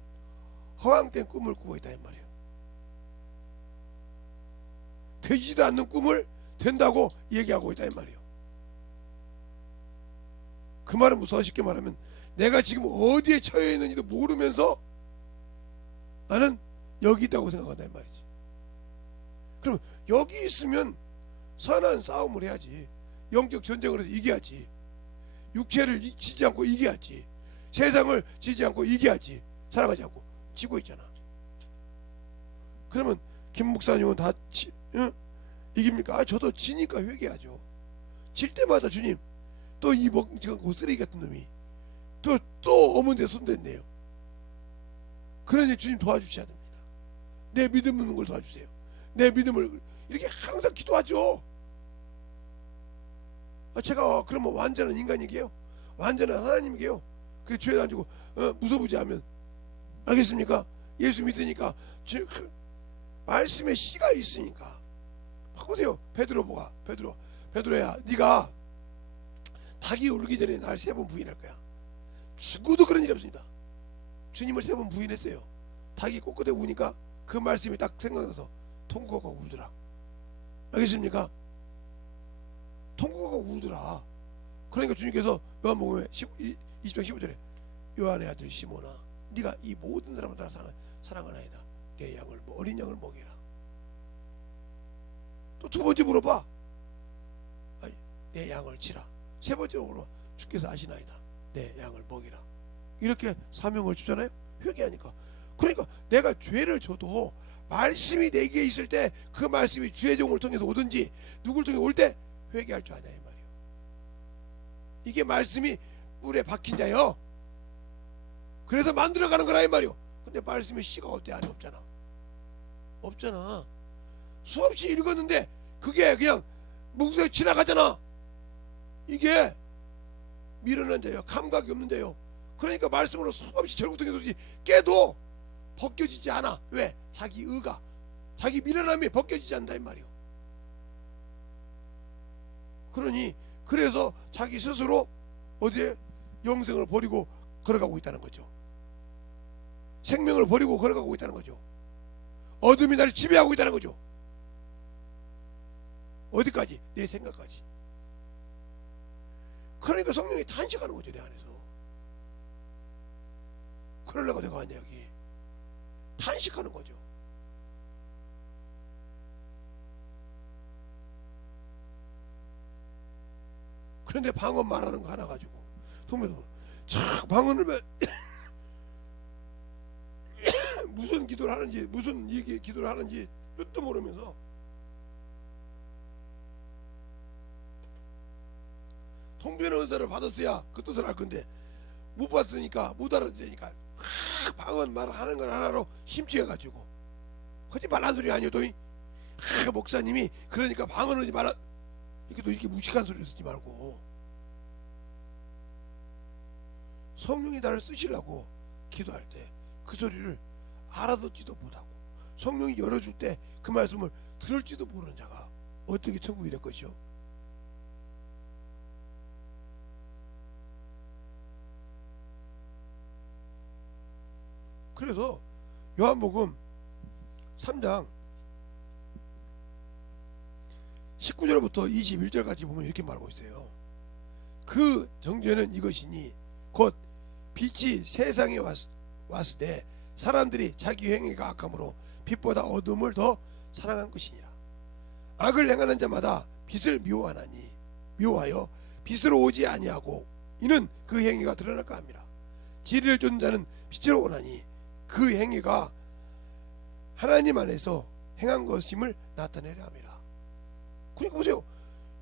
허황된 꿈을 꾸고 있다 이 말이에요. 되지도 않는 꿈을 된다고 얘기하고 있다 이 말이에요. 그 말은 무슨, 쉽게 말하면 내가 지금 어디에 처해 있는지도 모르면서 나는 여기 있다고 생각한다 이 말이지. 그럼 여기 있으면 선한 싸움을 해야지. 영적 전쟁을 해서 이겨야지. 육체를 지지 않고 이겨야지. 세상을 지지 않고 이겨야지. 살아가지 않고. 지고 있잖아. 그러면 김 목사님은 다 이깁니까? 아, 저도 지니까 회개하죠. 질 때마다 주님, 또 이 멍청한 쓰레기 같은 놈이 또 어머니에 손댔네요. 그러니 주님 도와주셔야 됩니다. 내 믿음 있는 걸 도와주세요. 내 믿음을 이렇게 항상 기도하죠. 제가 그러면 완전한 인간이게요? 완전한 하나님이게요? 그게 죄 가지고 무서부지하면, 알겠습니까? 예수 믿으니까 말씀에 씨가 있으니까. 바꾸세요. 베드로가 베드로야, 네가 닭이 울기 전에 날 3번 부인할 거야. 죽어도 그런 일이 없습니다. 주님을 3번 부인했어요. 닭이 꼿꼿해 우니까 그 말씀이 딱 생각나서 통곡하고 울더라. 알겠습니까? 통곡하고 울더라. 그러니까 주님께서 요한복음에 20장 15절에 요한의 아들 시몬아, 네가 이 모든 사람을 다 사랑하나이다. 내 양을, 어린 양을 먹이라. 또 2번째 물어봐. 내 양을 치라. 3번째로 물어봐. 주께서 아시나이다. 내 양을 먹이라. 이렇게 사명을 주잖아요. 회개하니까. 그러니까 내가 죄를 져도 말씀이 내게 있을 때 그 말씀이 주의 종을 통해서 오든지 누굴 통해 올 때 회개할 줄 아냐 이 말이에요. 이게 말씀이 뿔에 박힌 자요. 그래서 만들어가는 거라 이 말이에요. 근데 말씀의 씨가 어때? 안에 없잖아. 없잖아. 수없이 읽었는데 그게 그냥 묵묵히 지나가잖아. 이게 미련한 자요. 감각이 없는 자요. 그러니까 말씀으로 수없이 절구통해도지 깨도 벗겨지지 않아. 왜? 자기 의가, 자기 미련함이 벗겨지지 않는다 이 말이요. 그러니 그래서 자기 스스로 어디에 영생을 버리고 걸어가고 있다는 거죠. 생명을 버리고 걸어가고 있다는 거죠. 어둠이 나를 지배하고 있다는 거죠. 어디까지? 내 생각까지. 그러니까 성령이 탄식하는 거죠, 내 안에서. 그러려고 내가 왔냐, 여기. 탄식하는 거죠. 그런데 방언 말하는 거 하나 가지고 성도도 참 방언을 무슨 기도를 하는지, 무슨 얘기 기도를 하는지 뜻도 모르면서 통변의 은사를 받았어야 그 뜻을 알 건데 못 받았으니까, 못 알아듣으니까 방언 말하는 걸 하나로 심취해가지고 거짓말한 소리 아니어도 목사님이 그러니까 방언을 하지 말아, 이렇게 무식한 소리를 쓰지 말고 성령이 나를 쓰시려고 기도할 때 그 소리를 알아듣지도 못하고 성령이 열어줄 때 그 말씀을 들을지도 모르는 자가 어떻게 천국이 될 것이요? 그래서 요한복음 3장 19절부터 21절까지 보면 이렇게 말하고 있어요. 그 정죄는 이것이니 곧 빛이 세상에 왔을 때 사람들이 자기 행위가 악함으로 빛보다 어둠을 더 사랑한 것이니라. 악을 행하는 자마다 빛을 미워하여 빛으로 오지 아니하고 이는 그 행위가 드러날까 함이라. 진리를 쫓는 자는 빛으로 오나니 그 행위가 하나님 안에서 행한 것임을 나타내려 함이라. 그러니까 보세요.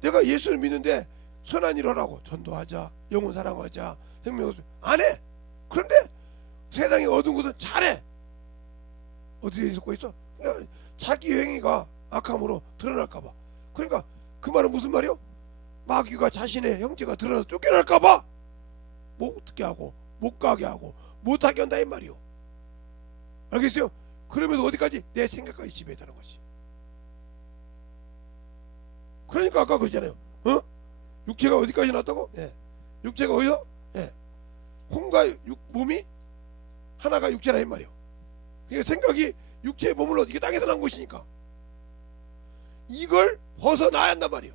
내가 예수를 믿는데 선한 일 하라고, 전도하자, 영혼 사랑하자, 생명을 안 해. 그런데 세상에 어두운 것은 잘해. 어디에 속고 있어? 자기 행위가 악함으로 드러날까봐. 그러니까 그 말은 무슨 말이요? 마귀가 자신의 형제가 드러나서 쫓겨날까봐 못 듣게 하고 못 가게 하고 못하게 한다 이 말이요. 알겠어요? 그러면서 어디까지? 내 생각까지 지배했다는 거지. 그러니까 아까 그러잖아요. 육체가 어디까지 났다고? 예. 육체가 어디서? 예. 혼과 몸이 하나가 육체라 이 말이요. 그러니까 생각이 육체에 머물러 이게 땅에서 난 것이니까 이걸 벗어나야 한단 말이요.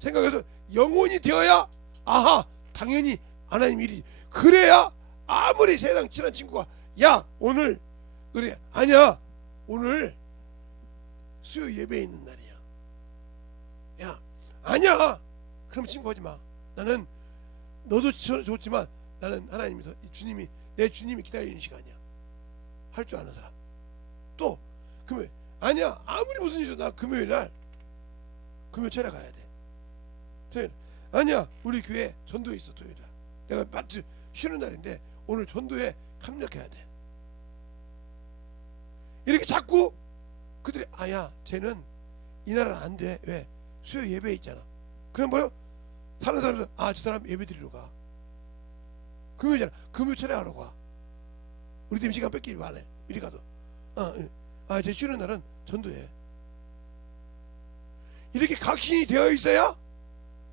생각해서 영혼이 되어야 아하 당연히 하나님 일이 그래야 아무리 세상 친한 친구가 야 오늘 그래 아니야 오늘 수요 예배에 있는 날이야 야 아니야 그럼 친구하지 마. 나는 너도 좋지만 나는 하나님이 주님이 내 주님이 기다리는 시간이야. 할 줄 아는 사람. 또 금요일 아니야 아무리 무슨 일이 있어 나 금요일 날 금요일 철에 가야 돼. 토요일 아니야 우리 교회 전도에 있어 토요일 날 내가 마치 쉬는 날인데 오늘 전도에 합력해야 돼. 이렇게 자꾸 그들이 아야 쟤는 이 나라는 안 돼. 왜? 수요 예배에 있잖아. 그럼 뭐요? 사는 사람들 아 저 사람 예배 드리러 가. 금요일이잖아. 금요 철에 하러 가. 우리 때문에 시간 뺏기지 마. 미리 가서 제 쉬는 날은 전도해. 이렇게 각신이 되어 있어야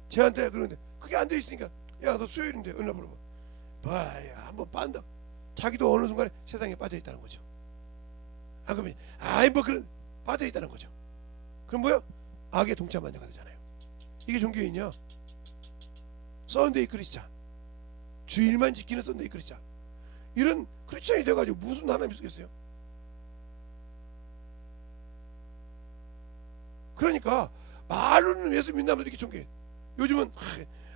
쟤한테 그러는데 그게 안 돼 있으니까 야 너 수요일인데 얼마 물어봐 봐야 한번 빤다. 자기도 어느 순간에 세상에 빠져 있다는 거죠. 아 그러면 아이 뭐 그런 빠져 있다는 거죠. 그럼 뭐야? 악에 동참한 자가 되잖아요. 이게 종교인이야. 썬데이 크리스찬 주일만 지키는 썬데이 크리스찬 이런 크리스찬이 돼가지고 무슨 하나님이 쓰겠어요? 그러니까 말로는 예수 믿는 이렇게 종교인. 요즘은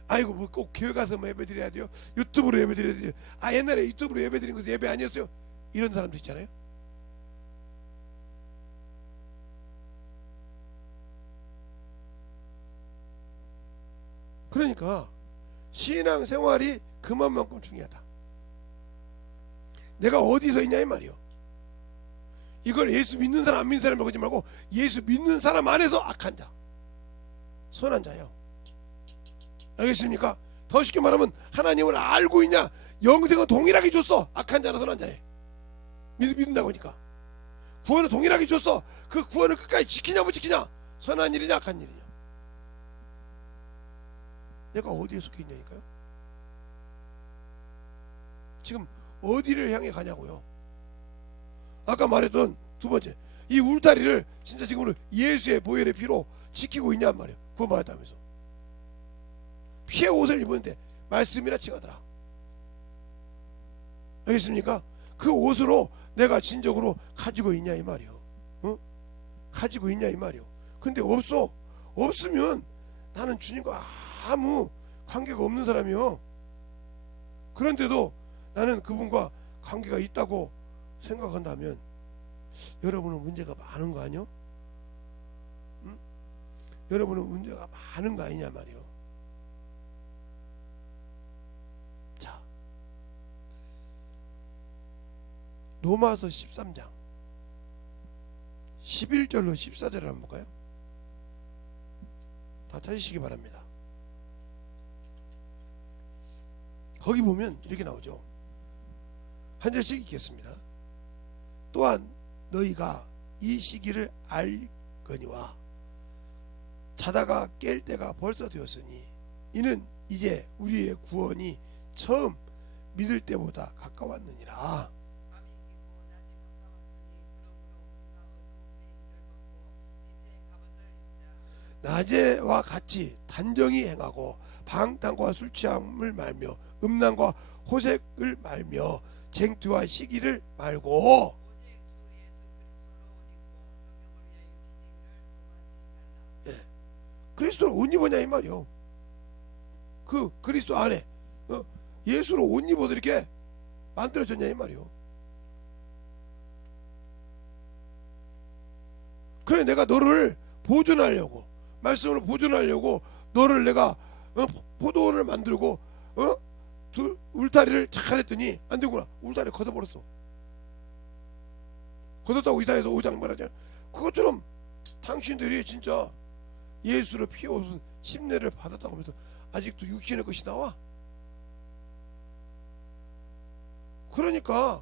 아이고 뭐 꼭 교회 가서 뭐 예배 드려야 돼요. 유튜브로 예배 드려야 돼요. 아 옛날에 유튜브로 예배 드린 것은 예배 아니었어요. 이런 사람도 있잖아요. 그러니까 신앙생활이 그만큼 중요하다. 내가 어디서 있냐 이 말이요. 이걸 예수 믿는 사람 안 믿는 사람 보지 말고 예수 믿는 사람 안에서 악한 자 선한 자요. 알겠습니까? 더 쉽게 말하면 하나님을 알고 있냐 영생은 동일하게 줬어. 악한 자나 선한 자에 믿는다고 하니까 구원을 동일하게 줬어. 그 구원을 끝까지 지키냐 못 지키냐 선한 일이냐 악한 일이냐 내가 어디에 속해 있냐니까요. 지금 어디를 향해 가냐고요. 아까 말했던 두 번째, 이 울타리를 진짜 지금으로 예수의 보혈의 피로 지키고 있냔 말이에요. 구원받았다면서. 피의 옷을 입었는데 말씀이라 칭하더라. 알겠습니까? 그 옷으로 내가 진정으로 가지고 있냐 이 말이요. 가지고 있냐 이 말이요. 근데 없어. 없으면 나는 주님과 아무 관계가 없는 사람이요. 그런데도 나는 그분과 관계가 있다고 생각한다면 여러분은 문제가 많은 거 아니요? 응? 여러분은 문제가 많은 거 아니냐 말이요. 자, 로마서 13장 11절로 14절을 한번 볼까요? 다 찾으시기 바랍니다. 거기 보면 이렇게 나오죠. 한 절씩 읽겠습니다. 또한 너희가 이 시기를 알거니와 자다가 깰 때가 벌써 되었으니 이는 이제 우리의 구원이 처음 믿을 때보다 가까웠느니라. 낮에와 같이 단정히 행하고 방탕과 술 취함을 말며 음란과 호색을 말며 쟁투와 시기를 말고 그리스도를 옷 입었냐 이 말이요. 그 그리스도 안에 예수로 옷 입어서 이렇게 만들어졌냐 이 말이요. 그래 내가 너를 보존하려고 말씀으로 보존하려고 너를 내가 포도원을 만들고 울타리를 착 했더니 안 되구나. 울타리 걷어버렸어. 걷었다고 이사야서 5장 말하잖아. 그것처럼 당신들이 진짜 예수를 피해 얻은 침례를 받았다고 하면서 아직도 육신의 것이 나와? 그러니까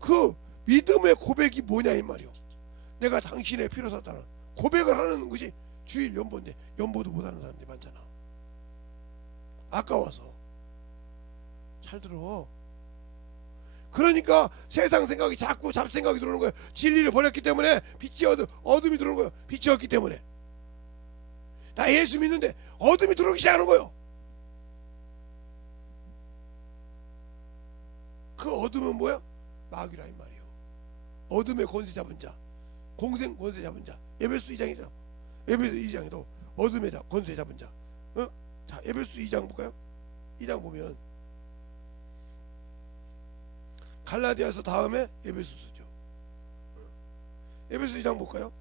그 믿음의 고백이 뭐냐 이 말이요. 내가 당신의 피로 샀다는 고백을 하는 것이 주일 연보인데 연보도 못하는 사람들이 많잖아. 아까워서. 잘 들어. 그러니까 세상 생각이 자꾸 잡생각이 들어오는 거예요. 진리를 버렸기 때문에 빛이 어둠이 들어오는 거예요. 빛이 없기 때문에. 나 예수 믿는데 어둠이 들어오기 시작하는 거예요. 그 어둠은 뭐야? 마귀라 이 말이에요. 어둠의 권세 잡은 자, 공생 권세 잡은 자. 에베소 2장이잖아. 에베소 2장에도 어둠의 권세 잡은 자. 자, 에베소 2장 볼까요? 2장 보면 갈라디아서 다음에 에베소서죠. 에베소 2장 볼까요?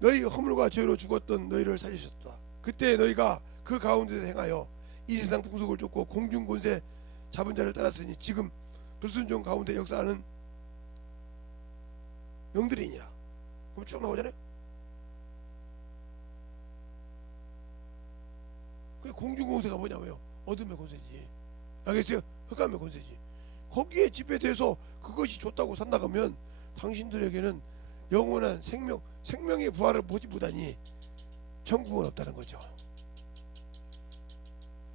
너희 허물과 죄로 죽었던 너희를 살리셨다. 그때 너희가 그 가운데서 행하여 이 세상 풍속을 쫓고 공중 권세 잡은 자를 따랐으니 지금 불순종 가운데 역사하는 영들이니라. 그럼 쭉 나오잖아요. 그 공중 권세가 뭐냐고요? 어둠의 권세지. 알겠어요? 흑암의 권세지. 거기에 지배돼서 그것이 좋다고 산다 그러면 당신들에게는 영원한 생명의 부활을 보지 못하니 천국은 없다는 거죠.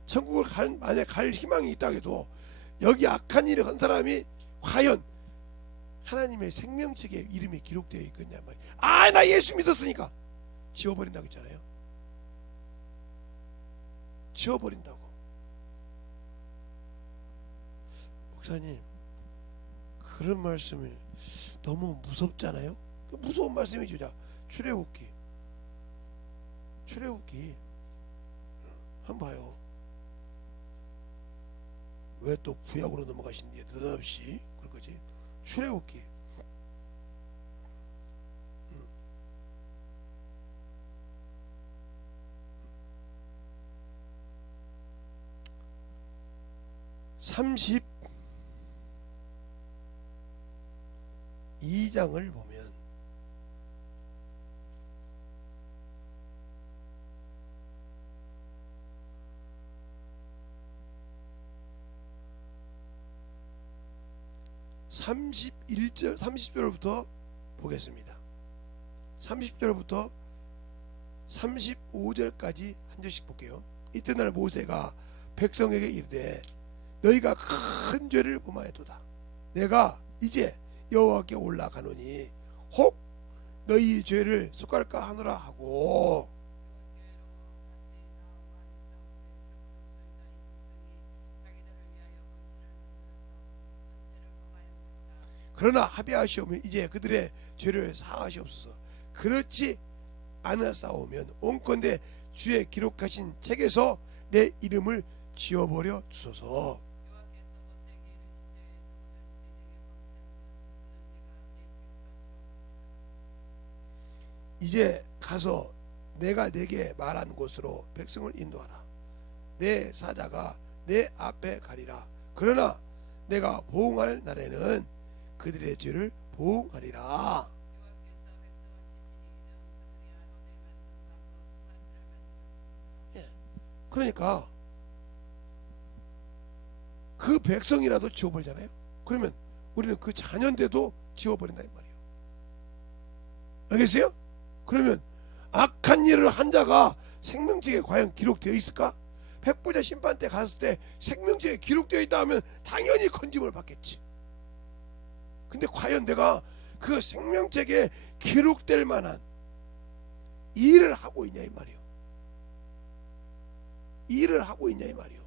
천국을 만약 갈 희망이 있다 해도 여기 악한 일을 한 사람이 과연 하나님의 생명책에 이름이 기록되어 있겠냐 말이야. 아, 나 예수 믿었으니까 지워버린다고 했잖아요. 지워버린다고. 목사님, 그런 말씀을 너무 무섭잖아요. 무서운 말씀이죠. 자, 출애굽기 한번 봐요. 왜 또 구약으로 넘어가시는지 느닷없이 그럴 거지. 출애굽기 32장을 보면 (31절) 30절부터 보겠습니다. 30절부터 35절까지 한 절씩 볼게요. 이튿날 모세가 백성에게 이르되 너희가 큰 죄를 범하였도다. 내가 이제 여호와께 올라가노니 혹 너희 죄를 속할까 하노라 하고, 그러나 합의하시오면 이제 그들의 죄를 사하시옵소서. 그렇지 않았사오면 온컨대 주의 기록하신 책에서 내 이름을 지워버려 주소서. 이제 가서 내가 네게 말한 곳으로 백성을 인도하라. 내 사자가 내 앞에 가리라. 그러나 내가 보응할 날에는 그들의 죄를 보응하리라. 그러니까 그 백성이라도 지워버리잖아요. 그러면 우리는 그 자녀인데도 지워버린다 이 말이에요. 알겠어요? 그러면 악한 일을 한 자가 생명책에 과연 기록되어 있을까? 백보자 심판 때 갔을 때 생명책에 기록되어 있다 하면 당연히 건짐을 받겠지. 근데 과연 내가 그 생명책에 기록될 만한 일을 하고 있냐 이 말이에요. 일을 하고 있냐 이 말이에요.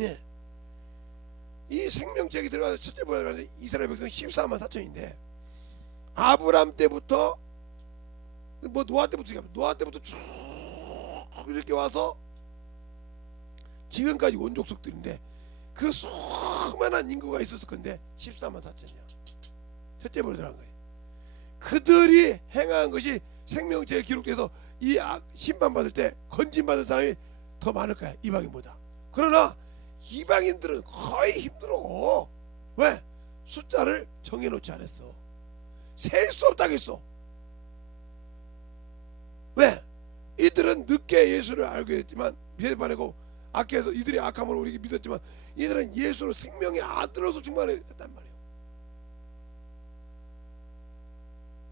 예. 이 생명책이 들어가서 첫째 보라 이스라엘 백성 14만 4천인데 아브람 때부터 뭐 노아 때부터 쭉 이렇게 와서 지금까지 온 족속들인데 그 수많은 인구가 있었을 건데 14만 4천이야. 첫째 보라 들어간 거예요. 그들이 행한 것이 생명책에 기록돼서 이 심판받을 때 건진받을 사람이 더 많을 거야 이방인보다. 그러나 이방인들은 거의 힘들어. 왜? 숫자를 정해놓지 않았어. 셀 수 없다겠어. 왜? 이들은 늦게 예수를 알게 됐지만 비해바라고 악해서 이들이 악함으로 우리에게 믿었지만 이들은 예수로 생명의 아들로서 충만했단 말이에요.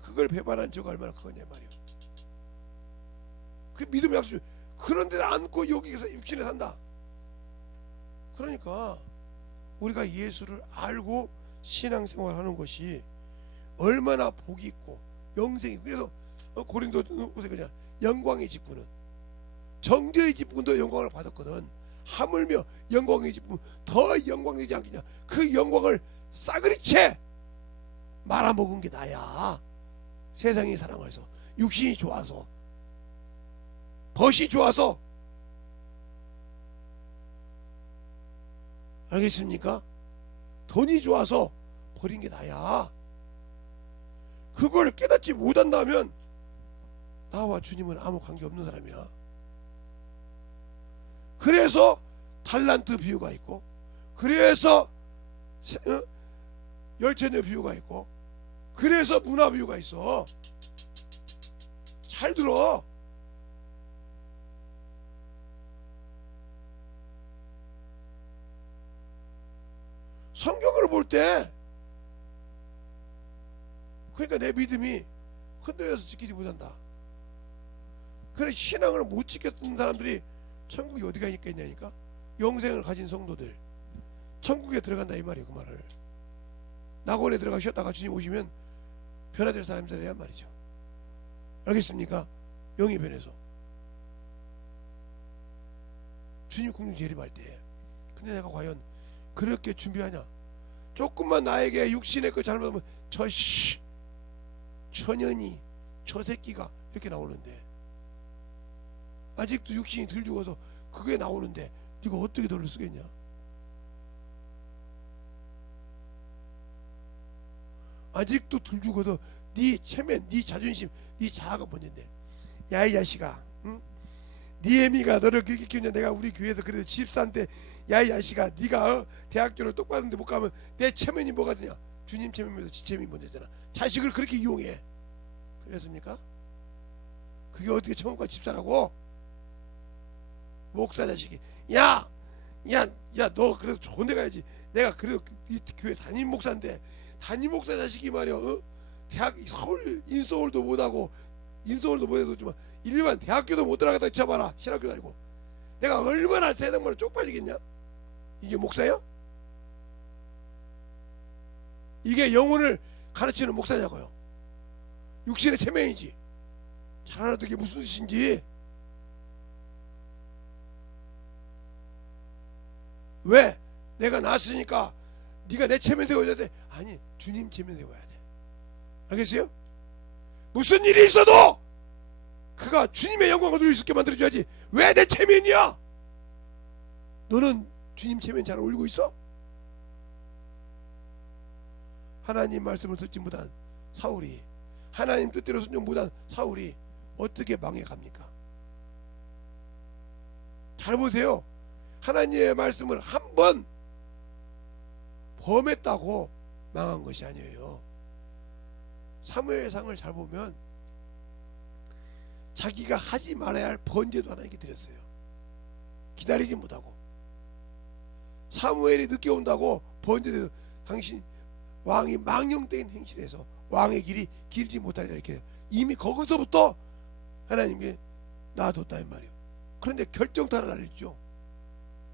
그걸 배반한 죄가 얼마나 크냐 말이에요. 그 믿음의 약속. 그런데 안고 여기서 육신에 산다. 그러니까 우리가 예수를 알고 신앙생활하는 것이 얼마나 복이 있고 영생이. 그래서 고린도후서 그냥 영광의 직분은 정죄의 직분도 영광을 받았거든. 하물며 영광의 직분 더 영광되지 않겠냐. 그 영광을 싸그리채 말아먹은 게 나야. 세상의 사랑해서 육신이 좋아서 벗이 좋아서. 알겠습니까? 돈이 좋아서 버린 게 나야. 그걸 깨닫지 못한다면 나와 주님은 아무 관계없는 사람이야. 그래서 달란트 비유가 있고, 그래서 열처녀 비유가 있고, 그래서 문화 비유가 있어. 잘 들어. 성경을 볼 때 그러니까 내 믿음이 흔들려서 지키지 못한다. 그래 신앙을 못 지켰던 사람들이 천국이 어디가 있겠냐니까. 영생을 가진 성도들 천국에 들어간다 이 말이에요. 그 말을 낙원에 들어가 쉬었다가 주님 오시면 변화될 사람들이란 말이죠. 알겠습니까? 영이 변해서 주님 공중 재림할 때. 근데 내가 과연 그렇게 준비하냐? 조금만 나에게 육신의 것 잘못하면 천연이 저 새끼가 이렇게 나오는데 아직도 육신이 덜 죽어서 그게 나오는데 네가 어떻게 덜을 쓰겠냐? 아직도 덜 죽어도 네 체면, 네 자존심, 네 자아가 뭔데? 야 이 자식아, 응? 네 애미가 너를 그렇게 키우냐? 내가 우리 교회에서 그래도 집사한테 야 이 자식아, 네가 대학교를 똑바로 하는데 못 가면 내 체면이 뭐가 되냐? 주님 체면보다 지 체면이 먼저잖아. 자식을 그렇게 이용해. 그렇습니까? 그게 어떻게 천국과 집사라고? 목사 자식이 야 너 그래도 좋은 데 가야지. 내가 그래도 이 교회 담임 목사인데 담임 목사 자식이 말이야 대학 서울 인서울도 못하고 인서울도 못해도 일반 대학교도 못 들어가다 쳐봐라. 신학교 다니고 내가 얼마나 세상만을 쪽팔리겠냐? 이게 목사야? 이게 영혼을 가르치는 목사냐고요? 육신의 체면이지. 잘 알아도 이게 무슨 뜻인지. 왜? 내가 낳았으니까 네가 내 체면 세워야 돼? 아니, 주님 체면 세워야 돼. 알겠어요? 무슨 일이 있어도 그가 주님의 영광을 누릴 수 있게 만들어줘야지. 왜 내 체면이야? 너는 주님 체면 잘 올리고 있어? 하나님 말씀을 듣지 못한 사울이, 하나님 뜻대로 순종 못한 사울이 어떻게 망해갑니까? 잘 보세요. 하나님의 말씀을 한 번 범했다고 망한 것이 아니에요. 사무엘상을 잘 보면 자기가 하지 말아야 할 번제도 하나님께 드렸어요. 기다리지 못하고. 사무엘이 늦게 온다고 번제도 당신 왕이 망령된 행실을 해서 왕의 길이 길지 못하리라 이렇게 이미 거기서부터 하나님께 놔뒀다 이 말이에요. 그런데 결정타를 날리죠.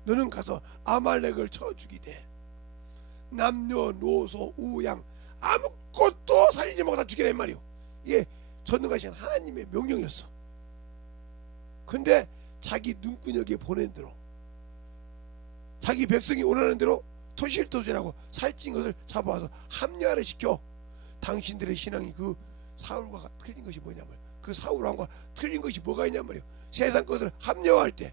너는 가서 아말렉을 쳐 죽이되 남녀노소 우양 아무것도 살리지 못하고 다 죽이라 이 말이에요. 이게 전능하신 하나님의 명령이었어. 근데 자기 눈구녕에 보낸 대로 자기 백성이 원하는 대로 토실토실하고 살찐 것을 잡아와서 합리화를 시켜. 당신들의 신앙이 그 사울과 틀린 것이 뭐냐면, 그 사울왕과 틀린 것이 뭐가 있냐 말이에요. 세상 것을 합리화할 때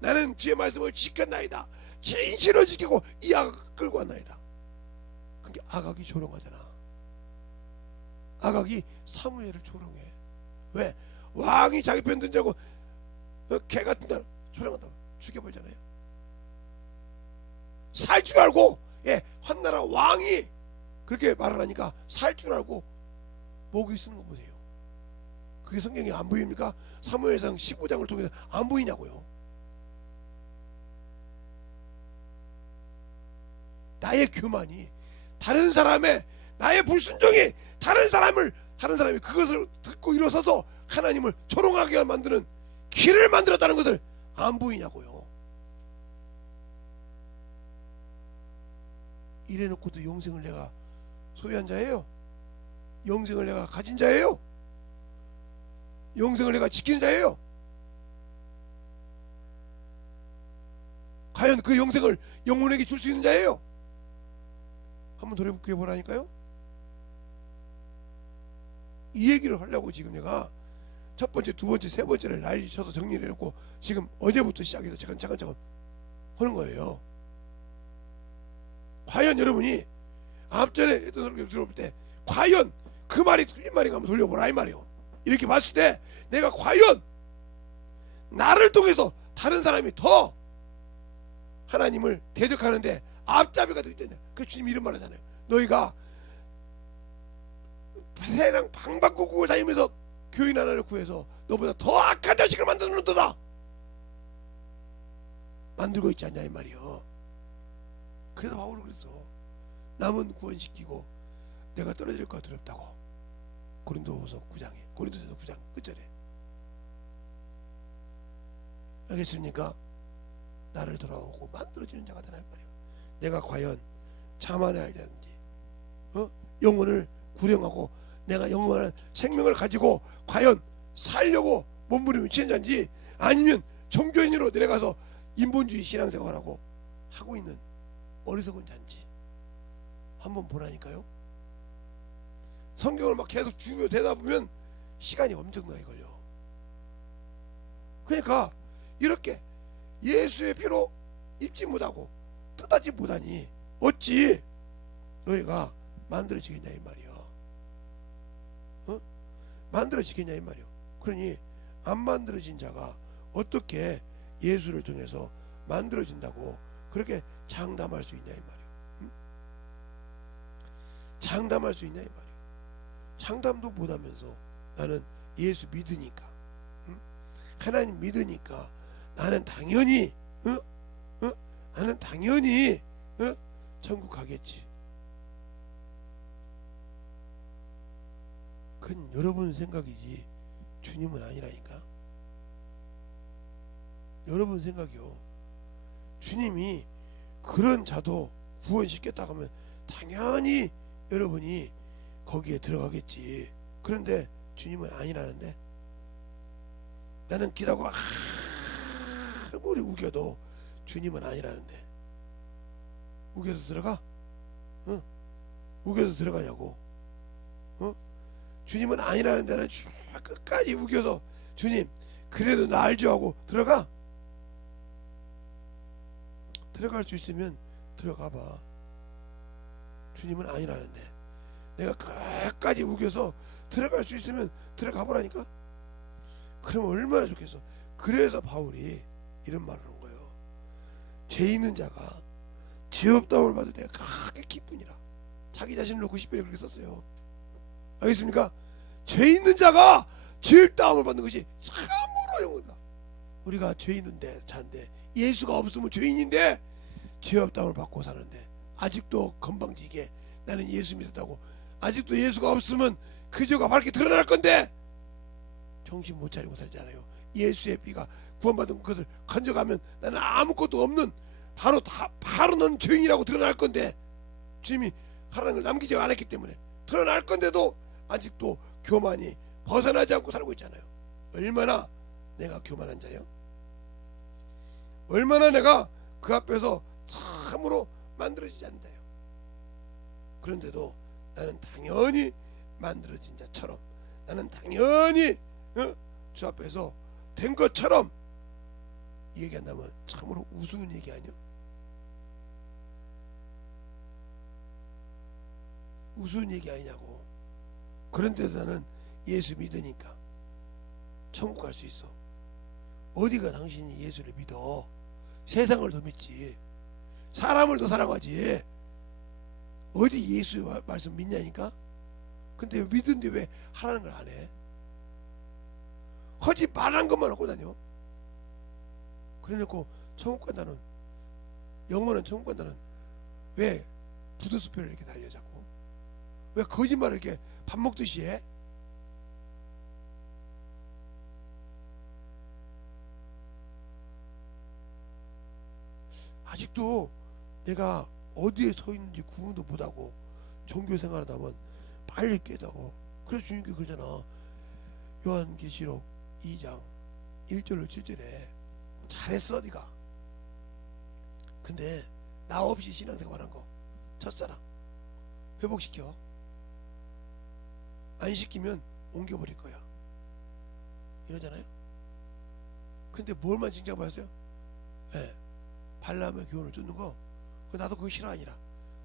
나는 주의 말씀을 지켰나이다, 진실을 지키고 이 악을 끌고 왔나이다. 그게 아각이 조롱하잖아. 아각이 사무엘을 조롱해. 왜? 왕이 자기 편 든다고 개 같은 날 조롱한다고 죽여버리잖아요. 살 줄 알고, 예, 한나라 왕이 그렇게 말을 하니까 살 줄 알고 목이 쓰는 거 보세요. 그게 성경에 안 보입니까? 사무엘상 15장을 통해서 안 보이냐고요. 나의 교만이, 다른 사람의 나의 불순종이 다른 사람이 그것을 듣고 일어서서 하나님을 조롱하게 만드는 길을 만들었다는 것을 안 보이냐고요. 이래놓고도 영생을 내가 소유한 자예요. 영생을 내가 가진 자예요. 영생을 내가 지키는 자예요. 과연 그 영생을 영혼에게 줄 수 있는 자예요. 한번 돌이켜 보라니까요. 이 얘기를 하려고 지금 내가 첫 번째, 두 번째, 세 번째를 날리 쳐서 정리를 해놓고 지금 어제부터 시작해서 차근차근 하는 거예요. 과연 여러분이 앞전에 했던 설교 들어볼 때 과연 그 말이 틀린 말인가 한번 돌려보라 이 말이에요. 이렇게 봤을 때 내가 과연 나를 통해서 다른 사람이 더 하나님을 대적하는데 앞잡이가 되어 있느냐. 그 주님 이런 말 하잖아요. 너희가 세상 방방곡곡을 다니면서 교인 하나를 구해서 너보다 더 악한 자식을 만드는도다. 만들고 있지 않냐 이 말이요. 그래서 바울은 그랬어. 남은 구원시키고 내가 떨어질까 두렵다고. 고린도서 9장 끝절에. 알겠습니까? 나를 돌아오고 만들어지는 자가 되나 말이에요. 내가 과연 자만해야 되는지, 영혼을 구령하고 내가 영원한 생명을 가지고 과연 살려고 몸부림치는 자인지, 아니면 종교인으로 내려가서 인본주의 신앙생활하고 하고 있는 어리석은 자인지 한번 보라니까요. 성경을 막 계속 주며 대다 보면 시간이 엄청나게 걸려. 그러니까 이렇게 예수의 피로 입지 못하고 뜻하지 못하니 어찌 너희가 만들어지겠냐 이 말이야. 만들어지겠냐 이 말이야. 그러니 안 만들어진 자가 어떻게 예수를 통해서 만들어진다고 그렇게 장담할 수 있냐 이 말이야. 장담할 수 있냐 이 말이야. 장담도 못하면서 나는 예수 믿으니까, 하나님 믿으니까 나는 당연히 나는 당연히 천국 가겠지. 그건 여러분 생각이지 주님은 아니라니까. 여러분 생각이요. 주님이 그런 자도 구원시켰다고 하면 당연히 여러분이 거기에 들어가겠지. 그런데 주님은 아니라는데, 나는 기도하고 아무리 우겨도 주님은 아니라는데, 우겨도 들어가? 응? 우겨도 들어가냐고. 주님은 아니라는 데는 끝까지 우겨서 주님 그래도 나 알죠 하고 들어가? 들어갈 수 있으면 들어가봐. 주님은 아니라는데 내가 끝까지 우겨서 들어갈 수 있으면 들어가 보라니까. 그러면 얼마나 좋겠어. 그래서 바울이 이런 말을 한 거예요. 죄 있는 자가 죄 없다움을 받을 때가 크게 기쁘니라. 자기 자신을 놓고 10편에 그렇게 썼어요. 알겠습니까? 죄 있는 자가 죄 없다움을 받는 것이 참으로 영원하다. 우리가 죄 있는데 자인데 예수가 없으면 죄인인데 죄 없다움을 받고 사는데 아직도 건방지게 나는 예수 믿었다고, 아직도 예수가 없으면 그 죄가 밝게 드러날 건데 정신 못 차리고 살잖아요. 예수의 피가 구원받은 것을 건져가면 나는 아무것도 없는 바로 넌 죄인이라고 드러날 건데, 주님이 하나님을 남기지 않았기 때문에 드러날 건데도 아직도 교만이 벗어나지 않고 살고 있잖아요. 얼마나 내가 교만한 자요? 얼마나 내가 그 앞에서 참으로 만들어지지 않는 자요? 그런데도 나는 당연히 만들어진 자처럼, 나는 당연히 주 앞에서 된 것처럼 얘기한다면 참으로 우스운 얘기 아니요? 우스운 얘기 아니냐고. 그런데도 나는 예수 믿으니까 천국 갈 수 있어. 어디가 당신이 예수를 믿어? 세상을 더 믿지, 사람을 더 사랑하지, 어디 예수 말씀 믿냐니까. 근데 믿는데 왜 하라는 걸 안 해? 허지 말하는 것만 하고 다녀. 그래놓고 천국 간다는, 영원한 천국 간다는 왜 부두수표를 이렇게 달려 자꾸? 왜 거짓말을 이렇게 밥 먹듯이 해? 아직도 내가 어디에 서 있는지 구분도 못하고 종교생활하다 보면 빨리 깨다고. 그래서 주님께 그러잖아. 요한계시록 2장 1절로 7절에 잘했어 네가. 근데 나 없이 신앙생활한 거 첫사랑 회복시켜. 안 시키면 옮겨버릴 거야 이러잖아요. 근데 뭘만 칭찬받았어요? 네, 발람의 교훈을 쫓는 거. 나도 그거 싫어 아니라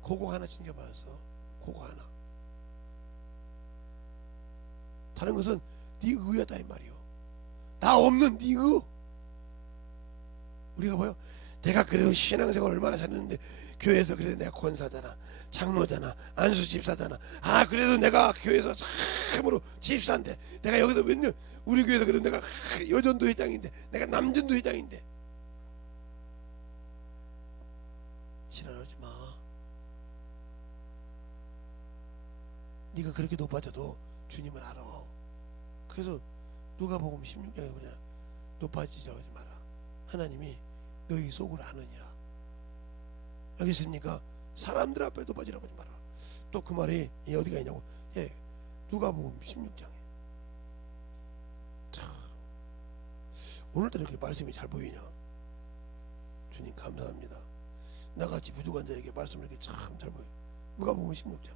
그거 하나 칭찬받았어. 그거 하나. 다른 것은 네 의였다 이 말이요. 나 없는 네 의. 우리가 뭐요? 내가 그래도 신앙생활 얼마나 잘했는데 교회에서 그래도 내가 권사잖아, 장로잖아, 안수 집사잖아. 아 그래도 내가 교회에서 참으로 집사인데, 내가 여기서 몇 년 우리 교회에서 그래도 내가 여전도 회장인데, 내가 남전도 회장인데. 지랄하지 마. 네가 그렇게 높아져도 주님은 알아. 그래서 누가복음 16장에 그냥 높아지자고 하지 마라. 하나님이 너희 속을 아느니라. 알겠습니까? 사람들 앞에 높아지라고 하지 마라. 또 그 말이 어디가 있냐고. 예, 누가복음 16장에. 참, 오늘도 이렇게 말씀이 잘 보이냐? 주님 감사합니다. 나같이 부족한 자에게 말씀을 이렇게 참 잘 보여. 누가복음 16장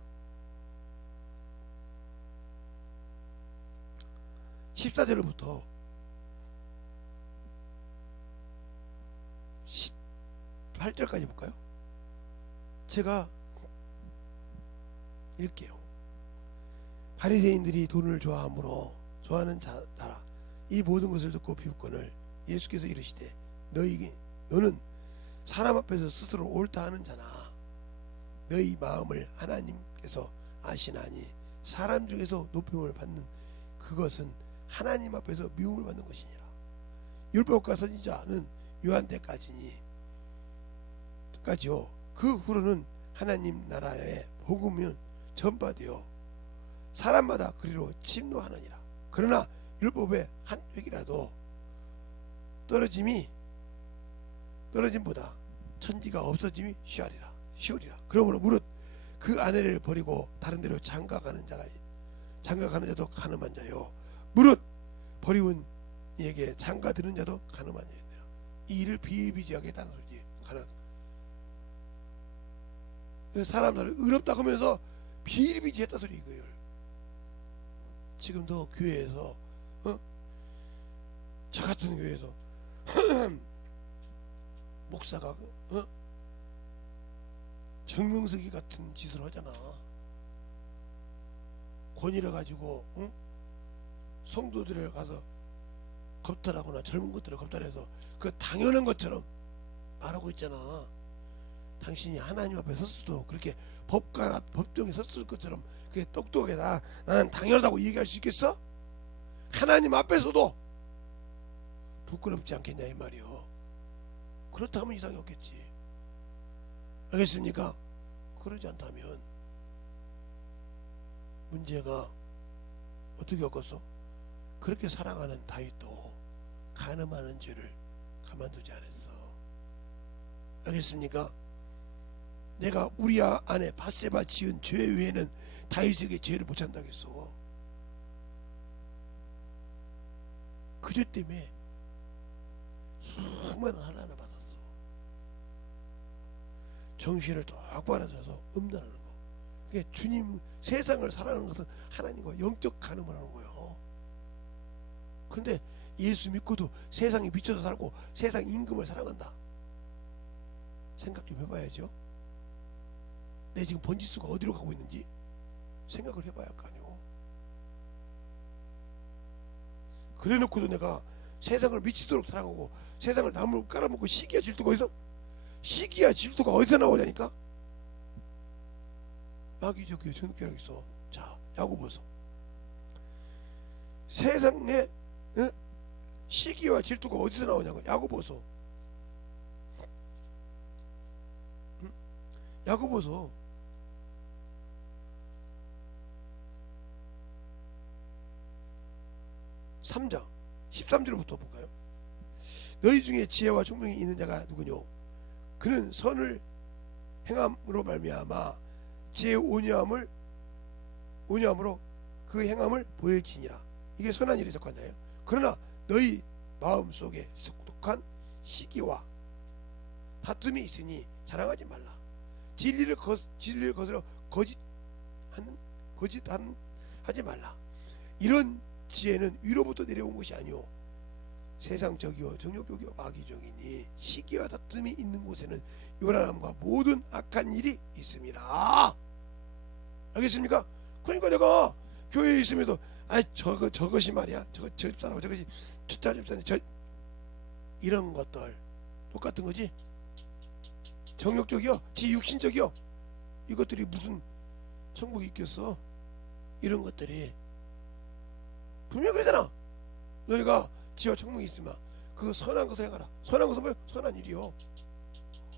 14절부터 18절까지 볼까요? 제가 읽게요. 바리새인들이 돈을 좋아하는 자라 이 모든 것을 듣고 비웃거늘 예수께서 이르시되 너는 사람 앞에서 스스로 옳다 하는 자나 너희 마음을 하나님께서 아시나니 사람 중에서 높임을 받는 그것은 하나님 앞에서 미움을 받는 것이니라. 율법과 선지자는 요한 때까지요. 그 후로는 하나님 나라의 복음은 전파되어 사람마다 그리로 침노하느니라. 그러나 율법의 한 획이라도 떨어짐이 떨어짐보다 천지가 없어짐이 쉬우리라. 그러므로 무릇 그 아내를 버리고 다른 데로 장가가는 자도 가늠한 자요, 무릇 버리운 이에게 장가드는 자도 가늠한 자니라. 이 일을 비일비재하게 했다는 소리지. 사람들을 의롭다고 하면서 비일비재했다 소리 이거예요. 지금도 교회에서 저 같은 교회에서 목사가 정명석이 같은 짓을 하잖아. 권위를 가지고 성도들을 가서 겁탈하거나 젊은 것들을 겁탈해서 그 당연한 것처럼 말하고 있잖아. 당신이 하나님 앞에 섰어도 그렇게 법정에 섰을 것처럼 그게 똑똑하게 나는 당연하다고 얘기할 수 있겠어? 하나님 앞에서도 부끄럽지 않겠냐 이 말이요. 그렇다면 이상이 없겠지. 알겠습니까? 그러지 않다면 문제가 어떻게 엮었어? 그렇게 사랑하는 다윗도 간음하는 죄를 가만두지 않았어. 알겠습니까? 내가 우리아 안에 바세바 지은 죄 외에는 다윗에게 죄를 못 찬다겠어. 그 죄 때문에 수많은 하나님을 받았어. 정신을 똑바로 잡아서 음란하는 거. 그게 주님 세상을 살아가는 것은 하나님과 영적 간음을 하는 거예요. 그런데 예수 믿고도 세상에 미쳐서 살고 세상 임금을 사랑한다. 생각 좀 해봐야죠. 내 지금 번지수가 어디로 가고 있는지 생각을 해봐야 할 거 아니오. 그래놓고도 내가 세상을 미치도록 사랑하고 세상을 남을 깔아먹고 시기와 질투가 어디서? 시기와 질투가 어디서 나오냐니까. 마귀적이요 정욕이라고 있어. 자, 야고보서 세상에 시기와 질투가 어디서 나오냐고. 야고보서 야고보서 3장 13절부터 볼까요? 너희 중에 지혜와 총명이 있는 자가 누구뇨? 그는 선을 행함으로 말미암아 지혜 온유함으로 그 행함을 보일지니라. 이게 선한 일에 속한 자예요. 그러나 너희 마음속에 속독한 시기와 다툼이 있으니 자랑하지 말라. 진리를 거스려 거짓하지 말라. 이런 지혜는 위로부터 내려온 것이 아니오 세상적이요 정욕적이요 마귀적이니 시기와 다툼이 있는 곳에는 요란함과 모든 악한 일이 있습니다. 알겠습니까? 그러니까 내가 교회에 있음에도 저것이 말이야 저 집사라고 저것이 저 집사네 이런 것들 똑같은 거지. 정욕적이요 지 육신적이요 이것들이 무슨 천국이 있겠어. 이런 것들이 분명히 그러잖아. 너희가 지와 천국이 있으면 그 선한 것을 행하라. 선한 것은 뭐야? 선한 일이요.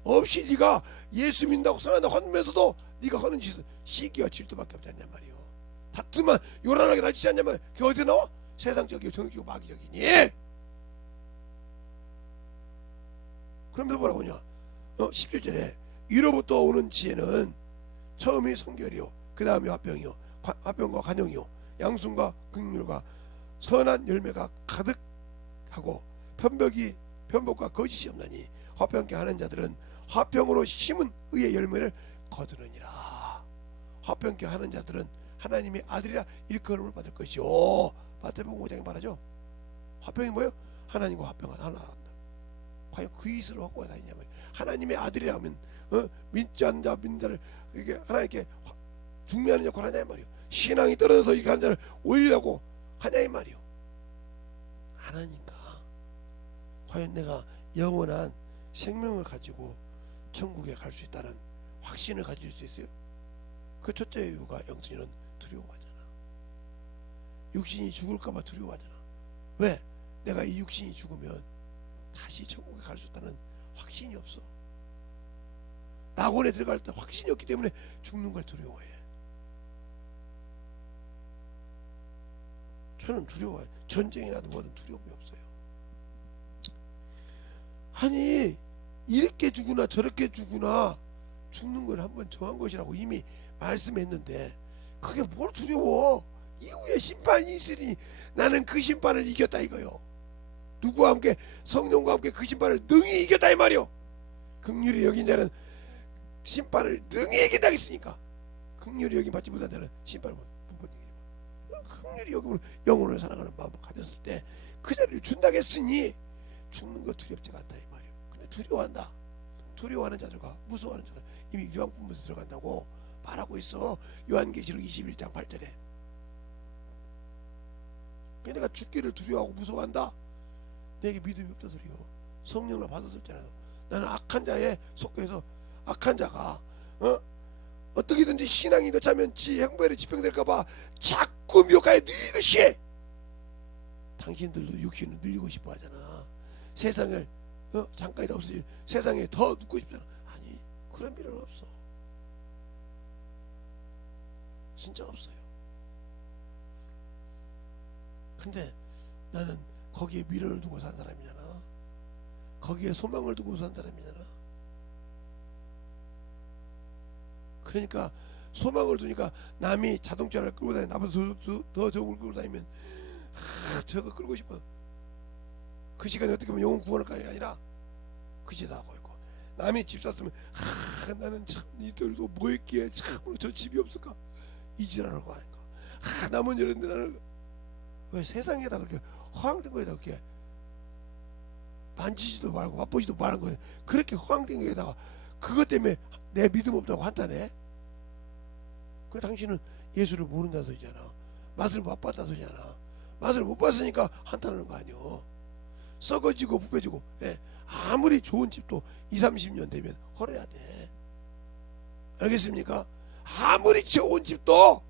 없이 네가 예수 믿는다고 선한다고 하면서도 네가 하는 짓은 시기와 질투밖에 없지 않냐 말이요. 다투만 요란하게 날치지 않냐 말이야. 그게 어디서 나와? 세상적이고 정욕적이고 마귀적이니. 그러면서 뭐라고 하냐 17절에 위로부터 오는 지혜는 처음이 성결이요 그 다음에 화평이요 화평과 관용이요 양순과 긍휼과 선한 열매가 가득하고 편복과 거짓이 없나니 화평케 하는 자들은 화평으로 심은 의의 열매를 거두느니라. 화평케 하는 자들은 하나님의 아들이라 일컬음을 받을 것이요. 마태복음 5장에 말하죠. 화평이 뭐예요? 하나님과 화평한 하나. 과연 그 뜻으로 갖고 다니냐 말이야. 하나님의 아들이라면 믿지 않는 자 믿는 자를 이게 하나님께 중매하는 역할을 하냐 말이요. 신앙이 떨어져서 이 한 자를 올리려고 하냐 이 말이요. 안 하니까. 과연 내가 영원한 생명을 가지고 천국에 갈 수 있다는 확신을 가질 수 있어요? 그 첫째 이유가 영신은 두려워하잖아. 육신이 죽을까봐 두려워하잖아. 왜? 내가 이 육신이 죽으면 다시 천국에 갈 수 있다는 확신이 없어. 낙원에 들어갈 때 확신이 없기 때문에 죽는 걸 두려워해. 저는 두려워해. 전쟁이 나도 뭐든 두려움이 없어요. 아니 이렇게 죽으나 저렇게 죽으나 죽는 걸 한번 정한 것이라고 이미 말씀했는데 그게 뭘 두려워. 이후에 심판이 있으니 나는 그 심판을 이겼다 이거요. 누구와 함께? 성령과 함께 그 심판을 능히 이겼다 이 말이요. 긍휼히 여긴 자는 심판을 능히 이긴다 했으니까 긍휼히 여김 받지 못한 자는 심판을 못 이기지만 긍휼히 여김으로 영혼을 사랑하는 마음을 가졌을 때 그 자리를 준다고 했으니 죽는 거 두렵지가 않다 이 말이요. 근데 두려워한다. 두려워하는 자들과 무서워하는 자들 이미 유황분부에서 들어간다고 말하고 있어. 요한계시록 21장 8절에. 내가 죽기를 두려워하고 무서워한다. 내게 믿음이 없다 소리요. 성령을 받았을 때라도 나는 악한 자에 속해서 악한 자가 어떻게든지 신앙이 넣자면 지 행보에 지평될까봐 자꾸 미혹하여 늘리듯이 당신들도 육신을 늘리고 싶어 하잖아. 세상을 잠깐이다 없어질 세상에 더 눕고 싶잖아. 아니 그런 필요는 없어. 진짜 없어요. 근데 나는 거기에 미련을 두고 산 사람이잖아. 거기에 소망을 두고 산 사람이잖아. 그러니까 소망을 두니까 남이 자동차를 끌고 다니면 나보다 더 좋은 걸 끌고 다니면 저거 끌고 싶어. 그 시간에 어떻게 보면 영혼 구원할까 아니라 그지도 하고 있고 남이 집 샀으면 나는 참 이들도 뭐 했기에 참으로 저 집이 없을까 이지라고 하니까 남은 이런데 나는 왜 세상에다 그렇게 허황된 거에다 그렇게 만지지도 말고 맛보지도 말한 거예요. 그렇게 허황된 거에다가 그것 때문에 내 믿음 없다고 한다네. 그래 당신은 예수를 모른다 소리잖아. 맛을 못 봤다 소리잖아. 맛을 못 봤으니까 한탄하는 거 아니오. 썩어지고 부패지고 아무리 좋은 집도 20-30년 되면 헐어야 돼. 알겠습니까? 아무리 좋은 집도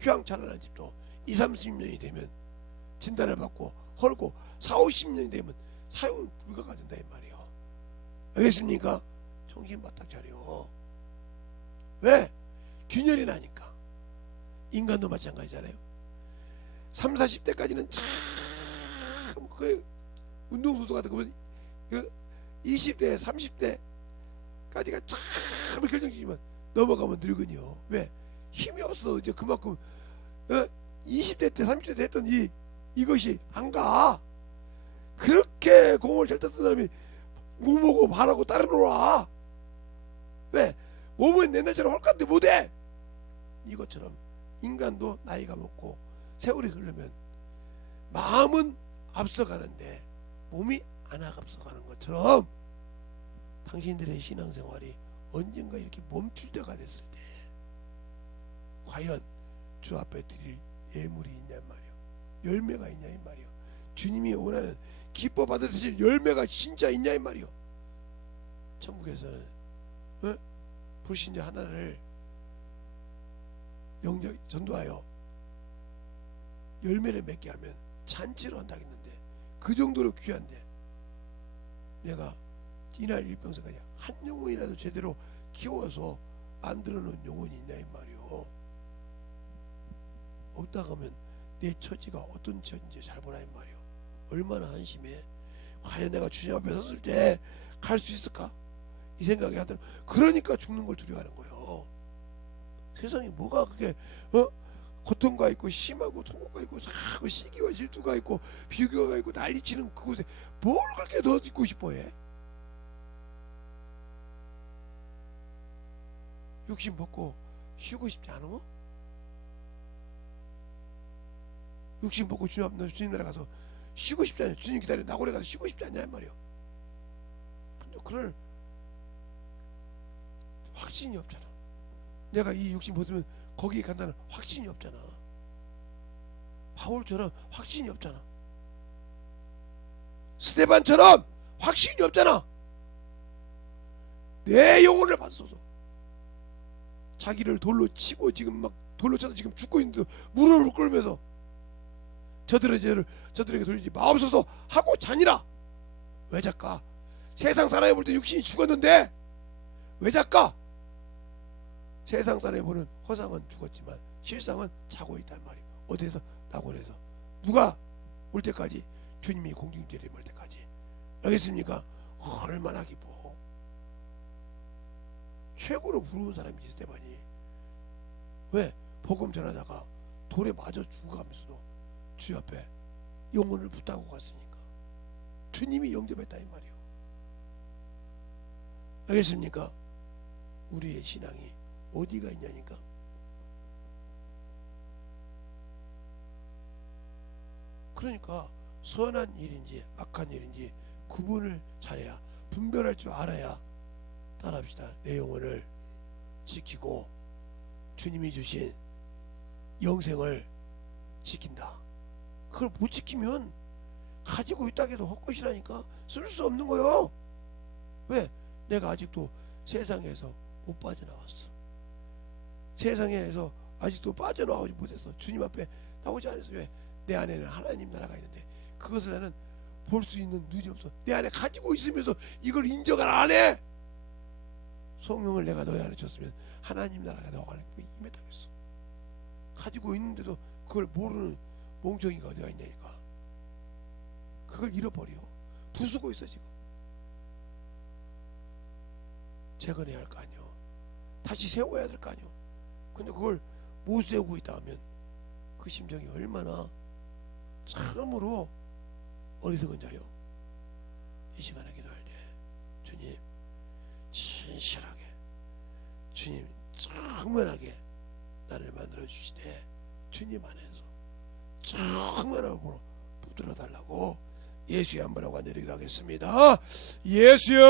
휘황찬란한 집도 20-30년이 되면 진단을 받고 헐고 40-50년이 되면 사용 불가가 된다 이 말이요. 알겠습니까? 정신 바짝 차려. 왜? 균열이 나니까. 인간도 마찬가지잖아요. 30-40대까지는 참 그 운동선수 같은 거 보면 그 20대 30대까지가 참 결정적이지만 넘어가면 늙은이요. 왜? 힘이 없어. 이제 그만큼 20대 때 30대 때 했던 이것이 안 가. 그렇게 공을 잘 떴던 사람이 무모고 바라고 따라 놀아. 왜? 몸은 옛날처럼 헐값도 못해. 이것처럼 인간도 나이가 먹고 세월이 흐르면 마음은 앞서가는데 몸이 안 앞서가는 것처럼 당신들의 신앙생활이 언젠가 이렇게 멈출 때가 됐을 때 과연 주 앞에 드릴 예물이 있냐 말이요. 열매가 있냐 이 말이요. 주님이 원하는 기뻐 받으실 열매가 진짜 있냐 이 말이요. 천국에서는 불신자 하나를 영적 전도하여 열매를 맺게 하면 잔치로 한다 했는데 그 정도로 귀한데 내가 이날 일평생까지 한 영혼이라도 제대로 키워서 만들어 놓은 영혼이 있냐 이 말이요. 없다고 하면 내 처지가 어떤 처지인지 잘 보라 이 말이요. 얼마나 한심해. 과연 내가 주님 앞에 섰을 때 갈 수 있을까 이 생각이 하더라. 그러니까 죽는 걸 두려워하는 거예요. 세상에 뭐가 그게 고통가 있고 심하고 통고가 있고 사고 시기와 질투가 있고 비교가 있고 난리치는 그곳에 뭘 그렇게 더 있고 싶어해. 욕심 벗고 쉬고 싶지 않아? 욕심 벗고 주님 나라 가서 쉬고 싶지 않냐? 주님 기다려 나고래 가서 쉬고 싶지 않냐 말이야. 근데 그럴 확신이 없잖아. 내가 이 욕심 벗으면 거기에 간다는 확신이 없잖아. 바울처럼 확신이 없잖아. 스데반처럼 확신이 없잖아. 내 영혼을 받소서. 자기를 돌로 치고 지금 막 돌로 쳐서 지금 죽고 있는데도 무릎을 꿇으면서 저들에게 돌리지 마옵소서 하고 자니라. 왜 작까? 세상 사람이 볼 때 육신이 죽었는데 왜 작까? 세상 사람이 보는 허상은 죽었지만 실상은 자고 있단 말이에요. 어디에서? 낙원에서. 누가 올 때까지? 주님이 공중제리 올 때까지. 알겠습니까? 얼마나 기뻐. 최고로 부러운 사람이지 스데반이. 왜? 복음 전하다가 돌에 맞아 죽어가면서도 주 앞에 영혼을 붙하고 갔으니까 주님이 영접했다 이 말이요. 알겠습니까? 우리의 신앙이 어디가 있냐니까. 그러니까 선한 일인지 악한 일인지 구분을 잘해야, 분별할 줄 알아야 따라합시다. 내 영혼을 지키고 주님이 주신 영생을 지킨다. 그걸 못 지키면 가지고 있다 해도 헛것이라니까. 쓸 수 없는 거요. 왜? 내가 아직도 세상에서 못 빠져나왔어. 세상에서 아직도 빠져나오지 못해서 주님 앞에 나오지 않았어. 왜? 내 안에는 하나님 나라가 있는데 그것을 나는 볼 수 있는 눈이 없어. 내 안에 가지고 있으면서 이걸 인정을 안 해. 성령을 내가 너희 안에 줬으면 하나님 나라가 너 안에 임했다겠어. 가지고 있는데도 그걸 모르는 멍청이가 어디가 있냐니까. 그걸 잃어버려. 부수고 있어 지금. 재건해야 할 거 아니요. 다시 세워야 될 거 아니요. 근데 그걸 못 세우고 있다 하면 그 심정이 얼마나 참으로 어리석은 자요. 이 시간에 기도할 때 주님 진실하게, 주님 정면하게 나를 만들어 주시되 주님 안에서 정면하고 붙들어 달라고 예수의 한 번하고 간절히 하겠습니다. 예수여.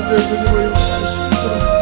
영혼들 주님을 역사할 수 있도록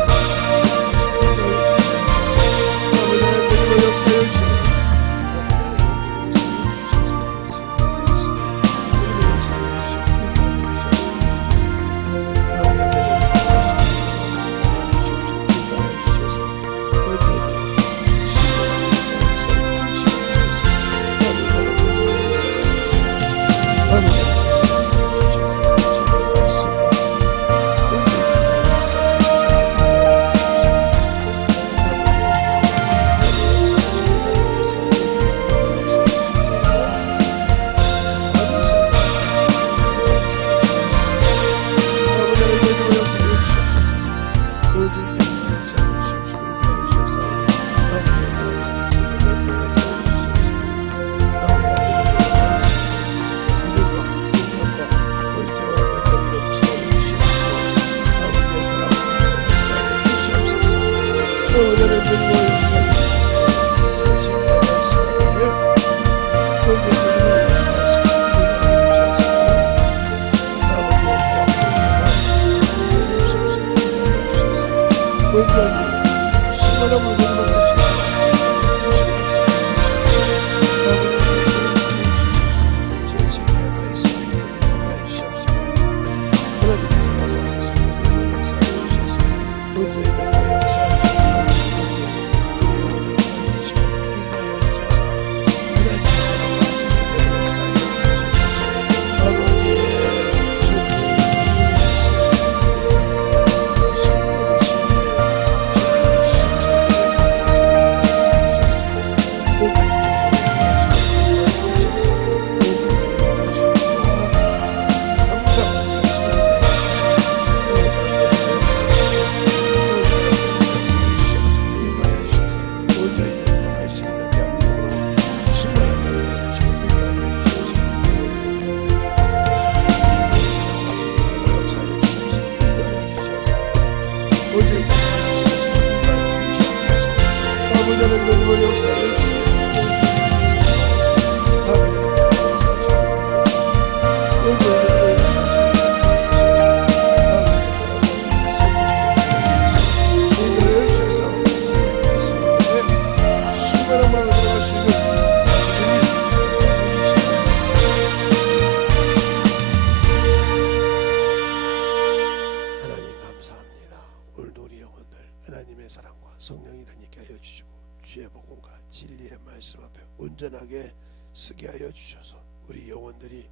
성령이 되니까 하여 주시고 주의 복음과 진리의 말씀 앞에 온전하게 쓰게 하여 주셔서 우리 영혼들이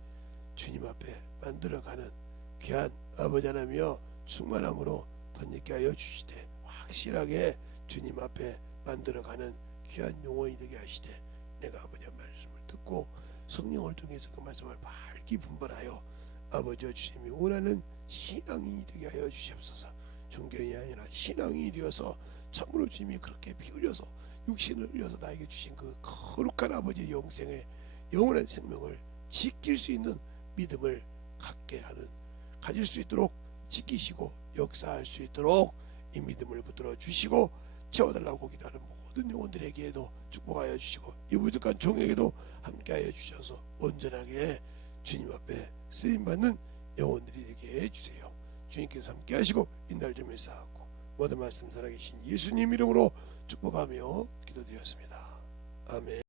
주님 앞에 만들어가는 귀한 아버지 하나님이여 충만함으로 덧입게 하여 주시되 확실하게 주님 앞에 만들어가는 귀한 영혼이 되게 하시되 내가 아버지의 말씀을 듣고 성령을 통해서 그 말씀을 밝게 분별하여 아버지와 주님이 원하는 신앙인이 되게 하여 주시옵소서. 종교인이 아니라 신앙인이 되어서 참으로 주님이 그렇게 피 흘려서 육신을 흘려서 나에게 주신 그 거룩한 아버지의 영생의 영원한 생명을 지킬 수 있는 믿음을 갖게 하는 가질 수 있도록 지키시고 역사할 수 있도록 이 믿음을 붙들어 주시고 채워달라고 기도하는 모든 영혼들에게도 축복하여 주시고 이 부족한 종에게도 함께하여 주셔서 온전하게 주님 앞에 쓰임받는 영혼들이 되게 해주세요. 주님께서 함께하시고 인달 좀 일사하고 모든 말씀 살아계신 예수님 이름으로 축복하며 기도드렸습니다. 아멘.